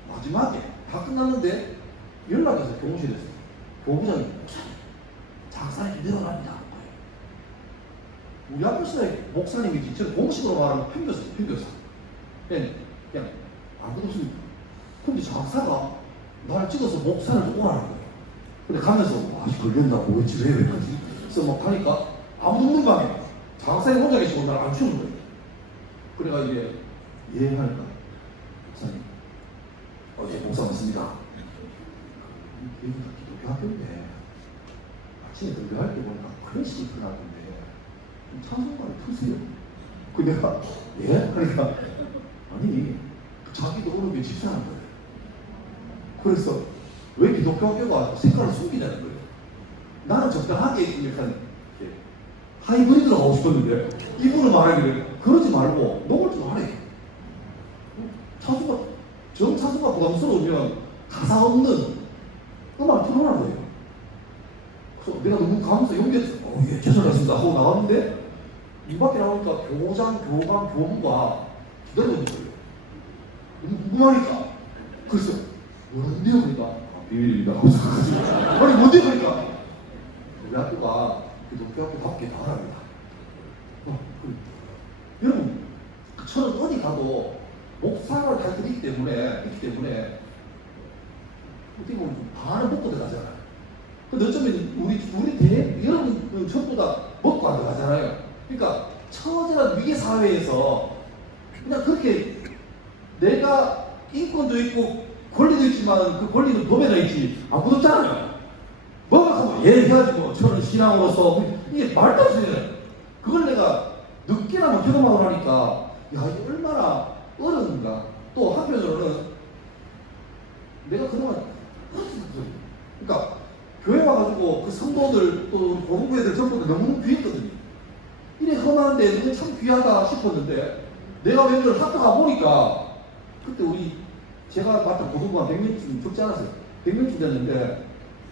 마지막에 다 끝났는데 연락이 와서 교무실에서 교부장이 목사님 장학사님이 내려갑니다. 우리 학교 시대에 목사님이지 저는 공식으로 말하면 팽교사 그냥 아무것도 없습니다. 근데 장학사가 날 찍어서 목사를 오라는 거예요. 근데 가면서 걸렸나 뭐였지 왜 그러지? 그래서 막 하니까 아무도 없는 방에 장학사님 혼자 계시고 날 안 치우는 거예요. 그래가 이게 하니까 목사님 어제 목사 맞습니다. 여기가 기독교 학교인데 아침에 등교할 때 보니까 클래식이 일어나던데 찬송가를 트세요. 그 내가 그러니까 아니 자기도 오는 게 집사한 거예요. 그래서 왜 기독교 학교가 색깔을 숨기냐는 거예요. 나는 적당하게 약간 하이브리드로 가고 싶었는데 이분은 말하기를 그러지 말고 녹을 좀 하래. 찬송가 부담스러우면 가사 없는 음악을 틀어놓은 거예요. 그래서 내가 너무 가면서 용기해서 예, 최선을 하고 나왔는데 이 밖에 나오니까 교장, 교감, 교무가 기다리고 있는 거예요. 너무 궁금하니까. 그래서 뭔데요? 그러니까 비밀입니다. 아니 뭔데? 그러니까 우리 학교가 기독교 학교답게 나가랍니다. 여러분 저는 어디 가도 목사를 할 때이기 때문에 어떻게 보면 반을 먹고 들어가잖아요. 근데 어쩌면 여러분 전부 다 먹고 안 들어가잖아요. 그러니까 처절한 위계 사회에서 그냥 그렇게 내가 인권도 있고 권리도 있지만 그 권리는 법에 나 있지 아무도 없잖아요. 뭐가 하고 해가지고 저는 신앙으로서 이게 말도 안 되잖아요. 그걸 내가 늦게나마 경험하고 나니까 야 이게 얼마나 어려운가. 또 한편으로는 내가 그동안 그러니까 교회 와가지고 그 성도들 또 고등부애들 전부 다 너무 귀했거든요. 이래 험한데 너무 참 귀하다 싶었는데 내가 왠지 학교 가보니까 그때 제가 맡은 고등부가 100명쯤 적지 않았어요. 100명쯤 됐는데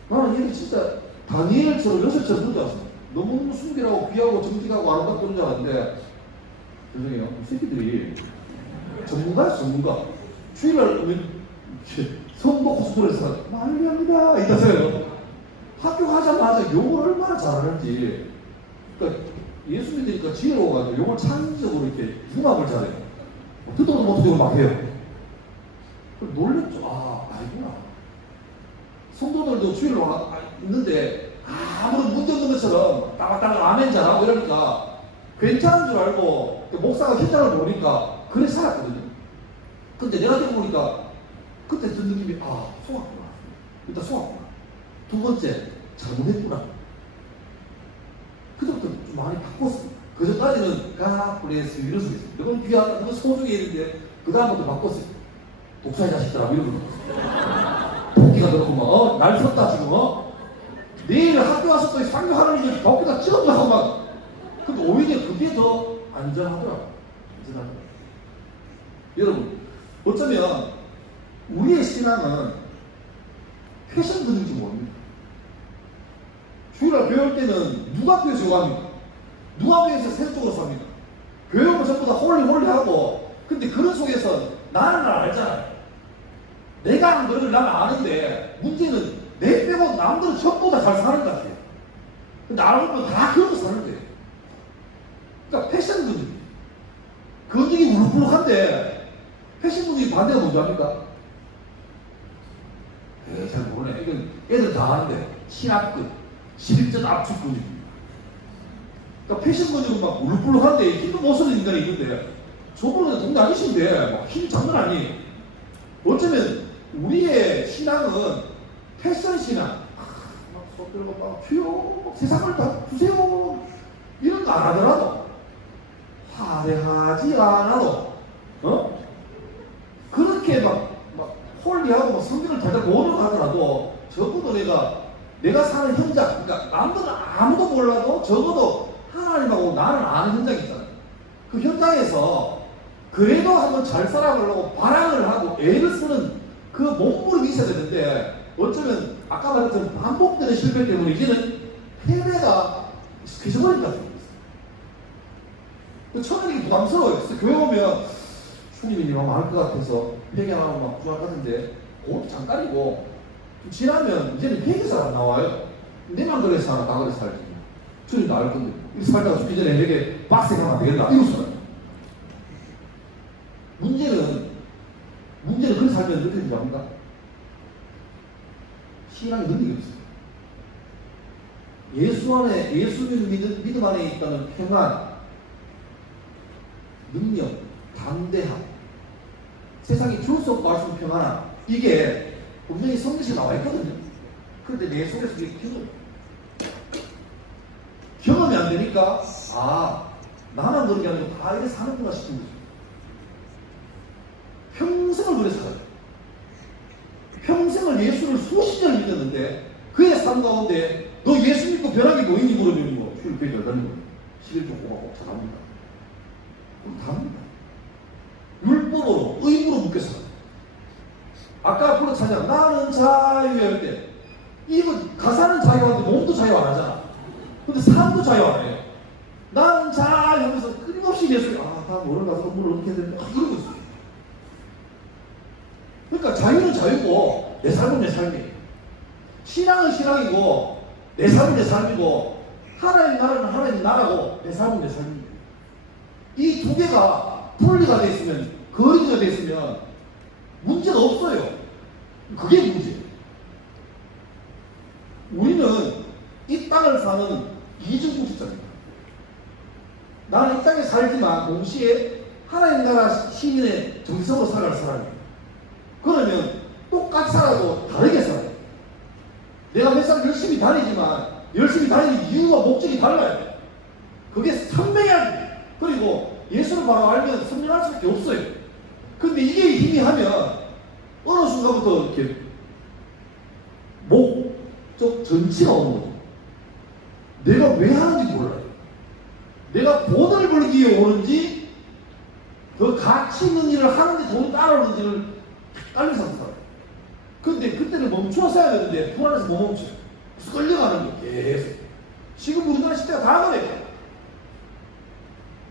나는 얘는 진짜 다니엘처럼 요셉처럼 그런 줄 알았어. 너무 순결하고 귀하고 정직하고 아름답고 그런 줄 알았는데 죄송해요. 이 새끼들이 전문가. 주일날 오면 성도 코스프레에서 말리합니다 이따서요. 학교 가자마자 욕을 얼마나 잘하는지. 그러니까 예수 믿으니까 지혜로워가지고 욕을 창의적으로 이렇게 융합을 잘해요. 듣도 못하고 막 해요. 놀랬죠. 아니구나. 성도들도 주일날 있는데 아무런 문제 없는 것처럼 따박따박 아멘 잘하고 이러니까 괜찮은 줄 알고 목사가 현장을 보니까 그래 살았거든요. 근데 내가 들어보니까 그때 든 느낌이 속았구나. 일단 속았구나. 두 번째 잘못했구나. 그때부터 좀 많이 바꿨습니다. 그전까지는 가브레스 이런 소리 했어요. 너무 귀하다, 너무 소중해 했는데 그 다음부터 바꿨어요. 독사의 자식들아 이런 거. 도끼가 그렇고 날 섰다 지금 내일 학교 와서 또 상교하는 일이 도끼가 찌른다고 막. 근데 오히려 그게 더 안전하더라고요. 여러분 어쩌면 우리의 신앙은 패션 드는지 모릅니다. 주일날 교회 올 때는 누가 교회에서 요구합니까? 누가 교회에서 세속적으로 삽니까? 교회 오면 전부 다 홀리하고. 근데 그런 속에서 나는 날 알잖아요. 내가 하는 그런 걸 나는 아는데 문제는 내 빼고 남들은 전부 다 잘 사는 것 같아요. 근데 알고 보면 다 그런 거 사는 거예요. 그러니까 패션 드는 건조기 울룩불룩한데 패션 분들이 반대가 뭔지 압니까? 잘 모르네. 이건 애들 다 아는데 신압근, 실전 압축근육. 그러니까 패션 근육은 막 울룩불룩한데 힘도 못 쓰는 인간이 있는데 저분은 동네 아저씨인데 막 힘이 장난 아니에요. 어쩌면 우리의 신앙은 패션 신앙. 막 손들고 막 주여 세상을 다 주세요. 이런 거 안 하더라도 화려하지 않아도 그렇게 막 홀리하고 막 성경을 달달 모르고 하더라도 적어도 내가 사는 현장, 그러니까 남들은 아무도 몰라도 적어도 하나님하고 나는 아는 현장이 있잖아요. 그 현장에서 그래도 한번 잘 살아보려고 발악을 하고 애를 쓰는 그 몸부림이 있어야 되는데 어쩌면 아까 말했던 반복되는 실패 때문에 이제는 패배가 익숙해져버린 것 같아요. 처음에는 이게 부담스러워요. 그래서 교회 오면 주님이 막 많을 것 같아서 회개하고 막 부할 것 같은데 그것도 잠깐이고 좀 지나면 이제는 회개서 안 나와요. 내 맘대로 해서 살아, 나 그래 살지. 주님도 알 건데 이렇게 살다가 죽기 전에 내게 빡세게 하면 안 되겠다 이러잖아요. 문제는 그렇게 살면 어떻게 되는지 압니까? 신앙이 능력이 없어요. 예수님 믿음 안에 있다는 평안, 능력, 담대함, 세상이 줄 수 없고 알 수 없는 평안함, 이게 분명히 성경에 나와 있거든요. 그런데 내 속에서 이게 경험이 안 되니까 나만 그런 게 아니고 다 이렇게 사는구나 싶은 거죠. 평생을 그래 살아요. 평생을 예수를 수십 년 믿었는데 그의 삶 가운데 너 예수 믿고 변한 게 뭐이니 물으면 뭐 출입교회 열다는 거예요. 11조 고하고 잘합니다. 그럼 답니다. 율법으로 의무로 묶여 살아요. 아까 앞으로 찬양 나는 자유할 때 이거 가사는 자유하는데 몸도 자유 안 하잖아. 근데 삶도 자유 안 해요. 나는 자유하면서 끊임없이 예수 다 뭐를 가서 물을 어떻게 해야 되는데 이러고 있어요. 그러니까 자유는 자유고 내 삶은 내 삶이에요. 신앙은 신앙이고 내 삶은 내 삶이고 하나님 나라는 하나님 나라고 내 삶은 내 삶입니다. 이 두 개가 분리가 되어 있으면 거리가 되어 있으면 문제가 없어요. 그게 문제예요. 우리는 이 땅을 사는 이중국적자입니다. 나는 이 땅에 살지만 동시에 하나님 나라 시민의 정성으로 살아갈 사람이에요. 그러면 똑같이 살아도 다르게 살아요. 내가 매상 열심히 다니지만 열심히 다니는 이유와 목적이 달라야 돼. 그게 선명해야 돼. 그리고 예수를 바로 알면 선명할 수밖에 없어요. 근데 이게 희미하면 어느 순간부터 이렇게 목적 전치가 오는 거죠. 내가 왜 하는지 몰라요. 내가 돈을 벌기 위해 오는지 더 가치 있는 일을 하는지 돈이 따라오는지를 깔면서 살아요. 근데 그때는 멈추었어야 되는데 불안해서 못 멈춰요. 그래서 끌려가는 거 계속. 지금 우리나라 시대가 다 그래요.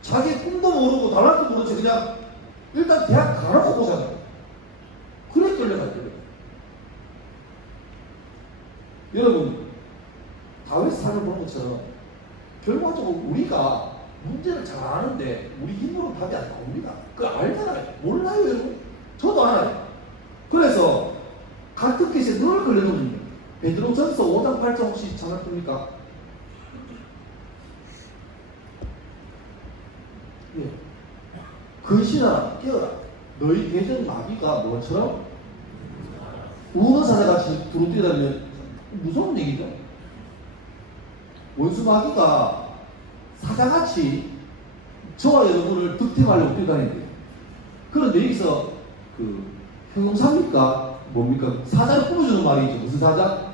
자기 꿈도 모르고 달란트도 모르지 그냥 일단 대학 가라고 보잖아요. 그래 끌려가요. 여러분 다윗 사를 보는 것처럼 결과적으로 우리가 문제를 잘 아는데 우리 힘으로 답이 안 나옵니다. 그거 알잖아요. 몰라요 여러분. 저도 알아요. 그래서 같은 케이스에 늘 걸려놓는 베드로전서 5장 8장 혹시 장학됩니까? 예. 근신하라 깨어라 너희 대전 마귀가 뭐처럼 우는 사자같이 두루뛰어다니면 무서운 얘기죠. 원수 마귀가 사자같이 저와 여러분을 득템하려고 뛰어다니는데 그런데 여기서 형용사입니까? 뭡니까? 사자를 꾸며주는 말이죠. 무슨 사자?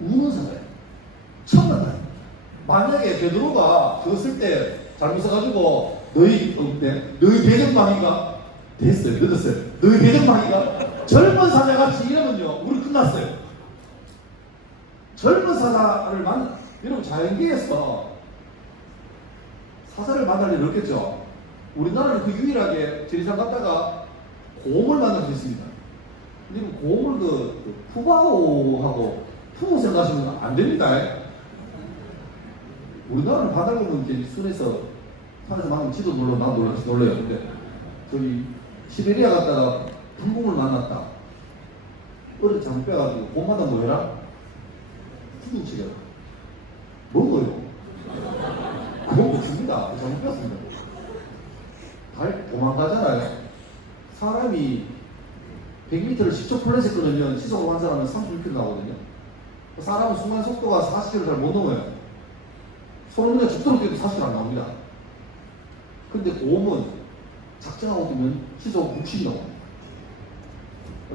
우는 사자예요. 처음 만나요. 만약에 베드로가 그거 쓸 때 잘못 써가지고 너희 대전마귀가 됐어요. 늦었어요. 너희 대전마귀가 젊은 사자같이 이러면요 우리 끝났어요. 젊은 사자를 여러분 자연계에서 사자를 만날 일이 없겠죠. 우리나라는 그 유일하게 지리산 갔다가 곰을 만날 수 있습니다. 근데 곰을 푸바오하고 푸우 생각하시면 안 됩니다. 우리나라는 바다를 보면 이제 순에서 산에서 방금 지도 몰라 나도 놀래요. 근데 저기 시베리아 갔다가 분봉을 만났다. 어디 잘못 빼가지고 봄마다 뭐해라? 죽은 척이야. 먹어요. 그건 먹습니다. 잘못 빼었습니다. 도망가잖아요. 사람이 100m를 10초 플랫에 끊으면 시속으로 한 사람은 36km 나오거든요. 사람은 순간 속도가 40km 잘 못 넘어요. 손을 그냥 죽도록 뛰어도 40km 안 나옵니다. 근데 곰은 작정하고 뛰면 시속 60이 나옵니다.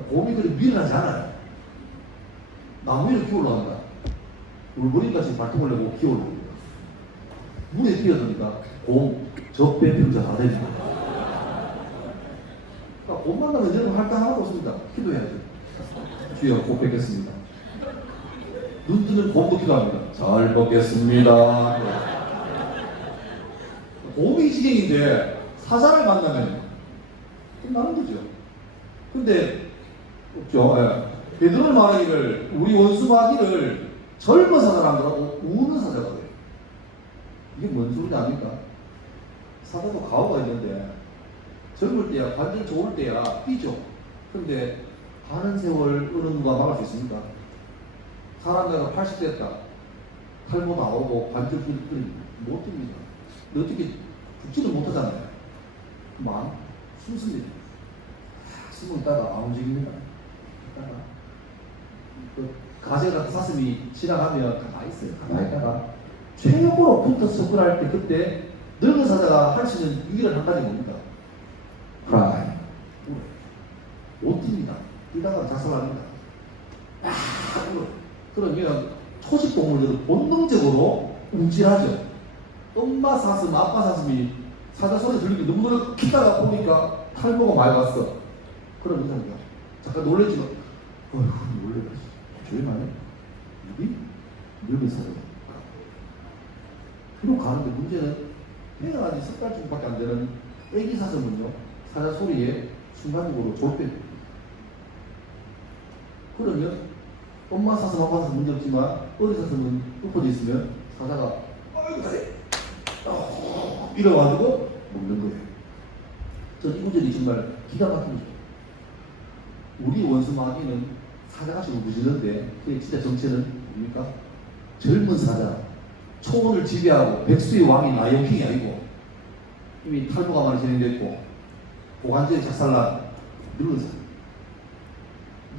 곰이 그리 미련하지 않아요. 나무 위로 기어 올라간다. 울버린같이 발톱을 내고 기어 올라옵니다. 물에 뛰어드니까 곰, 적배 병자 다 됩니다. 그러니까 곰 만나면 여러분 할 거 하나도 없습니다. 기도해야죠. 주여 꼭 뵙겠습니다. 눈 뜨는 곰도 기도합니다. 잘 먹겠습니다. 곰이 지경인데 사자를 만나면 끝나는 거죠. 근데 없죠. 예. 베드로는 말하기를 우리 원수 마귀를 젊은 사자랑 그러고 우는 사자가 돼요. 이게 뭔 소리 아닙니까? 사자도 가오가 있는데 젊을 때야 관절 좋을 때야 뛰죠. 근데 가는 세월 어느 누가 막을 수 있습니까? 사람 내가 80 됐다. 탈모 나오고 관절 끓이면 못 뜁니다. 어떻게 죽지도 못하잖아요. 마음 숨습니다. 숨어 있다가 안 움직입니다. 있다가 그 가재 같은 사슴이 지나가면 가만히 있어요. 가만히 있다가 최고로 붙어 접근할 때 그때 늙은 사자가 할 수 있는 유일한 한 가지 뭡니까? cry. 못 뜁니다. 뛰다가 자살합니다. 그러면 초식 동물들은 본능적으로 움찔하죠. 엄마 사슴, 아빠 사슴이 사자 소리 들리기 너무 놀라 키다가 보니까 탈모가 많이 왔어. 그럼 이상이야. 잠깐 놀랬지만, 어휴, 놀래라. 조용하네. 우리 늙은 사자. 그리고 가는데 문제는 태어나지 석 달쯤밖에 안 되는 애기 사슴은요, 사자 소리에 순간적으로 졸대. 그러면 엄마 사슴, 아빠 사슴 문제 없지만 어린 사슴은 엎어져 있으면 사자가 아이고 다리 이래가지고 먹는 거예요. 전 이 구절이 정말 기가 막힌 거죠. 우리 원수 마귀는 사자같이 울부짖는데 그게 진짜 정체는 뭡니까? 젊은 사자, 초원을 지배하고 백수의 왕인 라이온킹이 아니고 이미 탈모가 많이 진행됐고 고관절이 작살난 늙은 사자.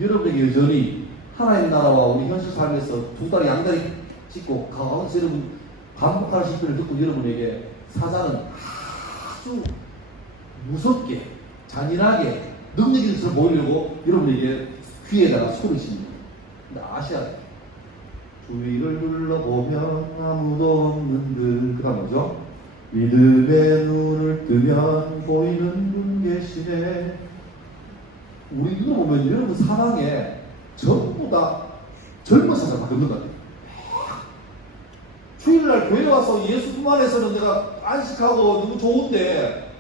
여러분에게 여전히 하나님 나라와 우리 현실 삶에서 두 다리 양다리 짚고 가까운서 여러분 반복하는 시편을 듣고 여러분에게 사자는 아주 무섭게 잔인하게 능력 있는 것을 보이려고 여러분에게 귀에다가 소리십니다. 근데 아셔야 돼요. 주위를 둘러보면 아무도 없는 듯. 그 다음 뭐죠? 믿음의 눈을 뜨면 보이는 분 계시네. 우리 눈을 보면 여러분 사랑에 전부 다 젊은 사람밖에 없는 것 같아요. 주일날 교회 와서 예수 품 안에서는 내가 안식하고 너무 좋은데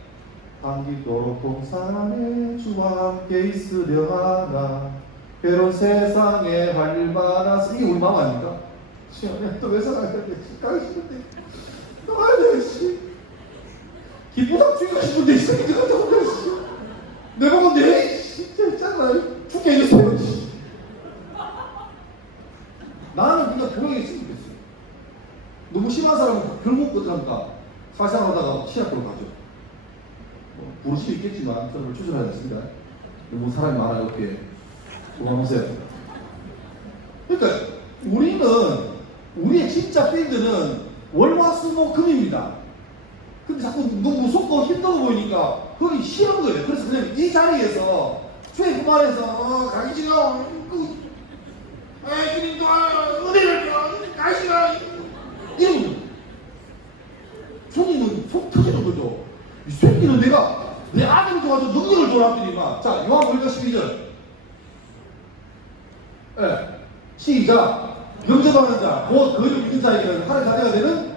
감기도록 동산 안에 주와 함께 있으려 하나 괴로운 세상에 활발하서 이게 우리 마음 아닙니까? 시원해 또왜 살아야 돼? 가기 싫은데 나가야 돼. 기쁘다 죽이고 싶은데 있으니까 내 보고 내 진짜 있잖아 죽게 해줬어요. 나는 그냥 교회에 있으면 됐어요. 너무 심한 사람은 결국 어떡합니까? 살상하다가 치약으로 가죠. 부를 수 있겠지만 저를 추천하지 않습니다. 너무 사람이 많아요. 이렇게 도망오세요. 그러니까 우리는 우리의 진짜 필드는 월화수목금입니다. 근데 자꾸 너무 무섭고 힘들어 보이니까 그게 싫은 거예요. 그래서 그냥 이 자리에서 주의 품 안에서 가기 싫어. 주님도 은혜를 가시라 이러면 주님은 속 터지는 거죠. 이 새끼는 내가 내 아들을 도와줘 능력을 줘놨더니만. 자, 요한복음 12절 시작. 영접하는 자 곧 그를 믿는 자에게는 하나님 자녀가 되는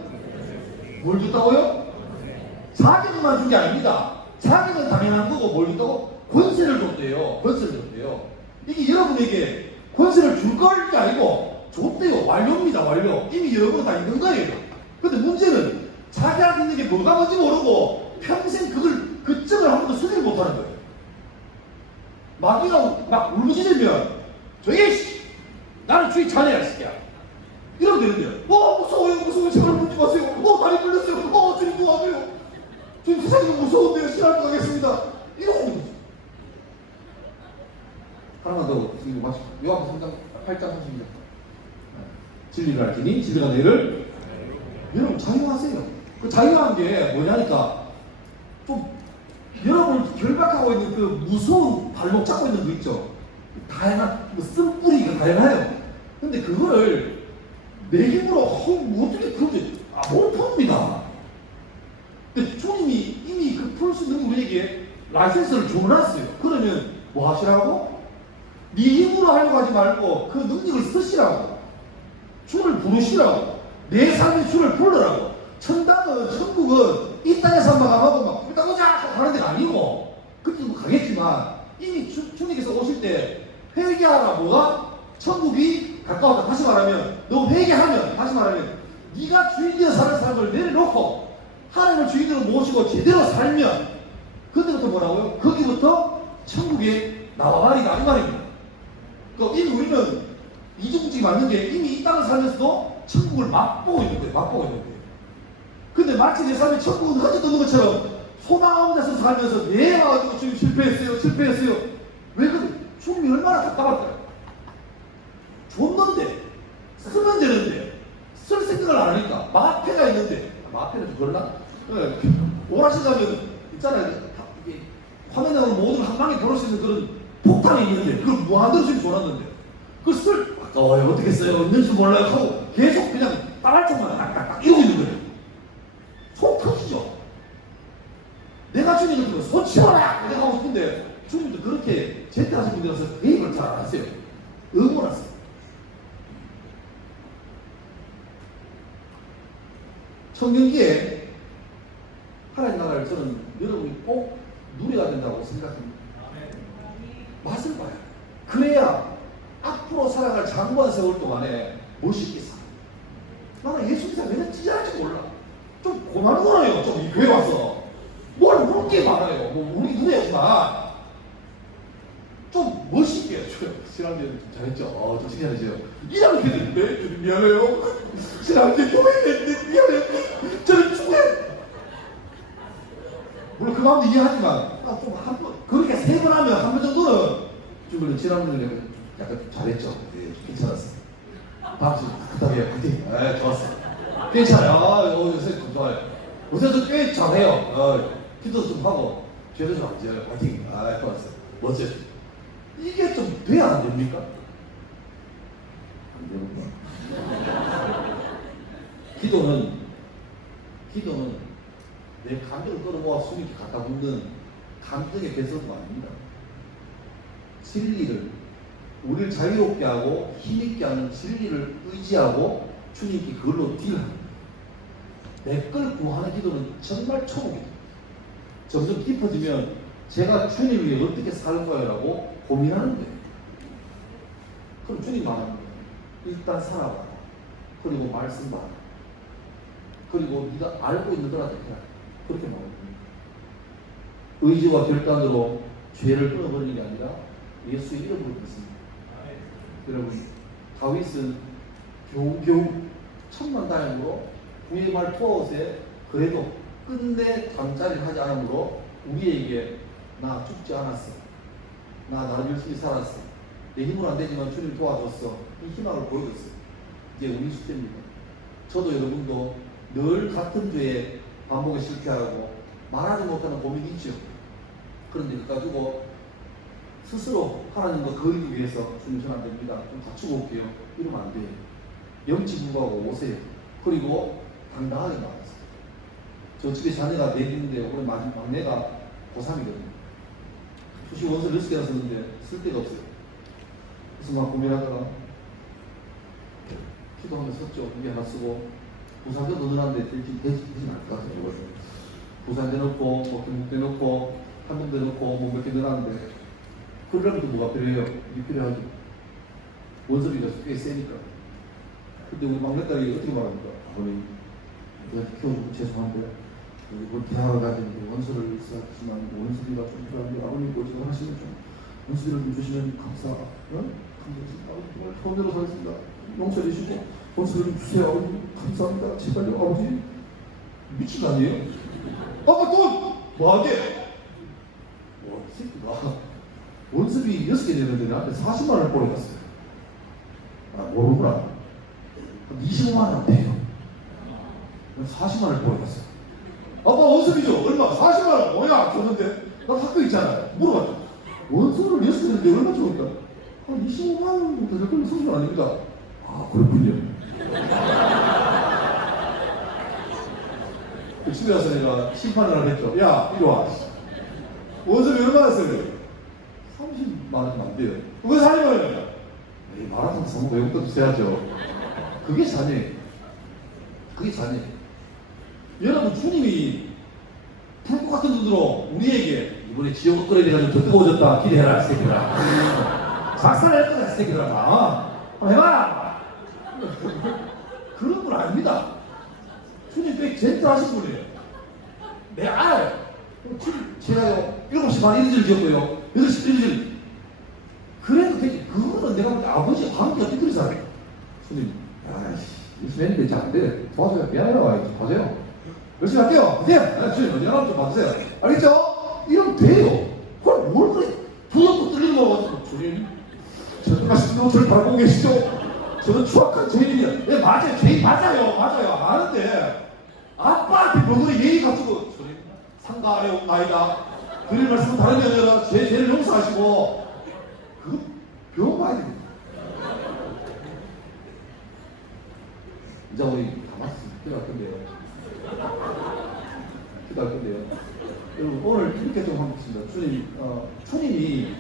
뭘 줬다고요? 자격만 준 게 아닙니다. 자격은 당연한 거고 뭘 줬다고? 권세를 줬대요. 권세를 줬대요. 이게 여러분에게 권세를 줄 게 아니고 줬대요. 완료입니다. 완료. 이미 여러분은 다 있는 거예요. 근데 문제는 자기한테 있는 게 뭐가 뭔지 모르고 평생 그 점을 한 번도 수리를 못하는 거예요. 마귀가 막 울부짖으면 저기 씨, 나는 주의 자네야 이 새끼야. 이러면 되는데요. 무서워요. 제발 묻지 마세요. 다리 걸렸어요. 주님 도와줘요. 주님 세상이 너무 무서운데요. 신앙 가겠습니다. 이러고 있는 거죠. 하나만 더 지금 마시고 요한복음 3장 8장 30절. 진리를 알지니 진리가 너희를 여러분 자유하세요. 그 자유한 게 뭐냐니까 좀 여러분을 결박하고 있는 그 무서운 발목 잡고 있는 거 있죠. 다양한 뭐 쓴뿌리가 다양해요. 근데 그거를 내 힘으로 어떻게 그런지 못 풉니다. 근데 주님이 이미 그 풀 수 있는 우리에게 라이센스를 주문했어요. 그러면 뭐 하시라고? 네 힘으로 하려고 하지 말고 그 능력을 쓰시라고. 주를 부르시라고. 내 삶의 주를 불러라고. 천국은 이 땅에서만 가고 막 불타고자 하는 데가 아니고 그때도 가겠지만 이미 주님께서 오실 때 회개하라. 뭐가? 천국이 가까웠다. 다시 말하면 너 회개하면, 다시 말하면 네가 주인되어 사는 사람을 내려놓고 하나님을 주인으로 모시고 제대로 살면 그때부터 뭐라고요? 거기부터 천국에 나와버리다 이 말입니다. 그러니까 이미 우리는 이중직이 맞는 게 이미 이 땅을 살면서도 천국을 맛보고 있는 거예요. 맛보고 있는 거예요. 근데 마치 내 삶에 천국은 허짓 없는 것처럼 소망 없는 데서 살면서 내 와가지고 지금 실패했어요. 왜 그래? 주님이 얼마나 답답할까요? 줬는데 쓰면 되는데 쓸 생각을 안 하니까 마패가 있는데 마패는 좀 그러나? 오라시 가면 있잖아요. 이게 화면에 나오는 모든 한 방에 걸을 수 있는 그런 폭탄이 있는데 그걸 무한대로 지금 줘놨는데 그걸 쓸 아까워요. 어떻게 써요? 없는 줄 몰라요 하고 계속 그냥 따발총만 딱딱딱 이러고 있는 거예요. 속 터지죠. 내가 주님을 그러면 손 치워라! 내가 하고 싶은데 주님도 그렇게 제때하신 분이라서 그 얘기를 잘 안 하세요. 응원하세요. 청년기에 하나님 나라를 저는 여러분이 꼭 누려야 된다고 생각합니다. 맛을 봐요. 그래야 앞으로 살아갈 장구한 세월 동안에 멋있게 살아. 나는 예수 믿어 맨날 찢어질지 몰라. 좀 고만거려요. 좀 이 교회 와서 뭘 모를 게 많아요. 뭐 우리 눈에 없지만 좀 멋있게 해줘요. 지난주에 좀 잘했죠. 좀 칭찬해줘요. 이상하게 됐는데 주님 미안해요. 지난주에 교회에 됐는데 미안해요. 저는 죽어요. 물론 그 마음도 이해하지만 좀 한 번 그렇게 세 번 하면 한 번 정도는 좀 지난주에 약간 좀 잘했죠. 네, 괜찮았어요. 박수 부탁해요. 파이팅. 네, 좋았어요. 괜찮아요. 요새 좀 좋아요. 요새도 꽤 잘해요. 기도 좀 하고 죄도 좀 안 지어요. 파이팅. 좋았어요. 멋져요. 이게 좀 돼야 안 됩니까? 안 되는구나. 기도는 내 감정을 끌어모아 주님께 갖다 묻는 감정의 배설도 아닙니다. 진리를 우리를 자유롭게 하고 힘있게 하는 진리를 의지하고 주님께 그걸로 딜합니다. 내 걸 구하는 기도는 정말 초보입니다. 점점 깊어지면 제가 주님을 위해 어떻게 사는 거야라고 고민하는 거예요. 그럼 주님 말합니다. 일단 살아봐라. 그리고 말씀 봐라. 그리고 네가 알고 있는 거라도 해라. 그렇게 말합니다. 의지와 결단으로 죄를 끊어버리는 게 아니라 예수의 이름으로 믿습니다. 여러분, 다윗은 겨우겨우 천만다행으로 구의말 투아웃에 그래도 끝내 잠자리를 하지 않으므로 우리에게 나 죽지 않았어. 나를 열심히 살았어. 내 힘으로 안 되지만 주님 도와줬어. 이 희망을 보여줬어요. 이제 우리 시대입니다. 저도 여러분도 늘 같은 죄에 반복에 실패하고 말하지 못하는 고민이 있죠. 그런데 그거 가지고 스스로 하나님과 거리기 위해서 주님 저는 안 됩니다. 좀 갖추고 올게요. 이러면 안 돼요. 염치불구하고 오세요. 그리고 당당하게 말하세요. 저 집에 자녀가 4명인데 올해 막내가 고3이거든요. 수시 원서를 6개나 썼는데 쓸 데가 없어요. 그래서 막 고민하다가 기도하면서 썼죠. 이게 하나 쓰고 부산도 넣으라는데 되진 않을 것 같아요. 부산대 넣고 뭐 경북대 넣고 한동대 넣고 뭐 몇 개 넣으라는데 그러려면 또 뭐가 필요해요? 이게 필요하죠. 원서비가 꽤 세니까. 근데 우리 막내딸이 어떻게 말합니까? 아버님 내가 키워주고 죄송한데 여기 뭐 대학을 가는데 원서를 써야지만 원서비가 좀 필요한데 아버님 고생을 하시면 좀 원서비를 좀 주시면 감사하겠습니다. 정말 처음으로 하겠습니다. 용서해 주시고 원서를 좀 주세요. 아버님 감사합니다. 제발요 아버지. 미친 거 아니에요? 아빠 또 뭐하게? 와, 이 새끼가 원습이 6개 되는데 나한테 40만 원을 벌어갔어요. 아, 모르구나. 한 25만 원 돼요. 40만 원을 벌어갔어요. 아빠 원습이죠? 얼마? 40만 원. 뭐야? 줬는데 나 학교 있잖아요. 물어봤죠. 원서를 6개 되는데 얼마 줬을까? 한 25만 원 정도 될 걸로 수준 아닙니다. 아, 그렇군요. 그 집에 가서 내가 심판을 하나 했죠. 야, 이리 와. 원섭이 얼마나 써요? 30만 원 안 돼요. 왜 40만 원이야? 이 마라톤 사먹고 외국도 써야죠. 그게 자녀예요. 그게 자녀예요. 여러분, 주님이 불꽃 같은 눈으로 우리에게 이번에 지옥 끓여야 돼가지고 더 뜨거워졌다. 기대해라, 이 새끼들아. 작살낼 거다, 이 새끼들아. 한번 해봐라. 그런 분 아닙니다. 주님 되게 젠틀하신 분이에요. 내가 알아요. 제가요, 7시 반 일주일 지었고요. 8시 일주일. 그래도 되게, 그거는 내가 볼 때 아버지 관계가 삐뚤이잖아요. 주님, 아이씨, 열심히 했는데 잘 안 돼. 도와줘요. 미안해요. 와야지. 봐줘요. 열심히 할게요. 보세요. 주님, 언제 하나 좀 봐주세요. 알겠죠? 이러면 돼요. 그걸 뭘 그래. 두렵고 뚫리는 거. 주님, 저승하신 저를 밟고 계시죠? 저는 추악한 죄인이에요. 네, 맞아요. 죄인 맞아요. 맞아요. 아는데 아빠한테 뭐 예의 갖추고 주님 상가 아래 온나이다. 드릴 말씀은 다른 게 아니라 제 죄를 용서하시고 그거 병 봐야 됩니다. 이제 우리 가만히 기도할 건데요. 기도할 건데요. 여러분 오늘 이렇게 좀 하겠습니다. 주님, 주님이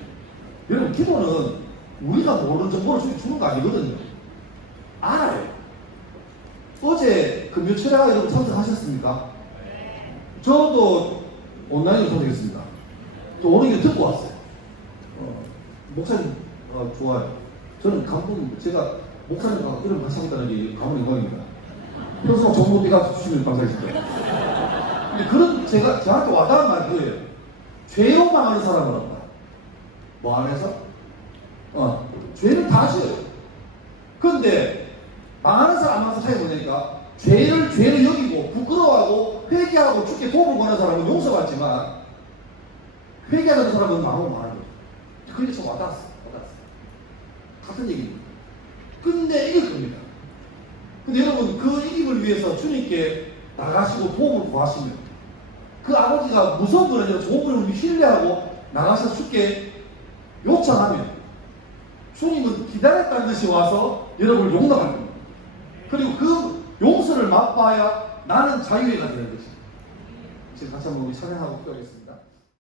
여러분 기도는 우리가 모르는 정보를 주님 주는 거 아니거든요. 알아요. 어제 그 묘철회가 여러분 참석하셨습니까? 저도 온라인으로 참석했습니다. 또 오는 길 듣고 왔어요. 목사님 좋아요. 저는 감동입니다. 제가 목사님과 이런 같이 하겠다는 게 가문 영광입니다. 평소 정보비가 주시면 감사하십니다. 근데 그런 저한테 와닿은 말이 그거예요. 죄로 망하는 사람은 없다. 뭐 안에서? 죄는 다 져요. 그런데 망하는 사람 안 망하는 사람이 뭐냐니까 죄를 여기고 부끄러워하고 회개하고 주께 도움을 구하는 사람은 용서받지만 회개하는 사람은 망하고 망하는 거예요. 그게 참 와닿았어요. 같은 얘기입니다. 근데 이길 겁니다. 근데 여러분 그 이김을 위해서 주님께 나가시고 도움을 구하시면 그 아버지가 무서운 건 아니라 좋은 걸 우리 신뢰하고 나가셔서 주께 요청하면 주님은 기다렸다는 듯이 와서 여러분을 용납할 겁니다. 그리고 그 용서를 맛봐야 나는 자유의가 되는 것입니다. 지금 같이 한번 우리 찬양하고 기도하겠습니다.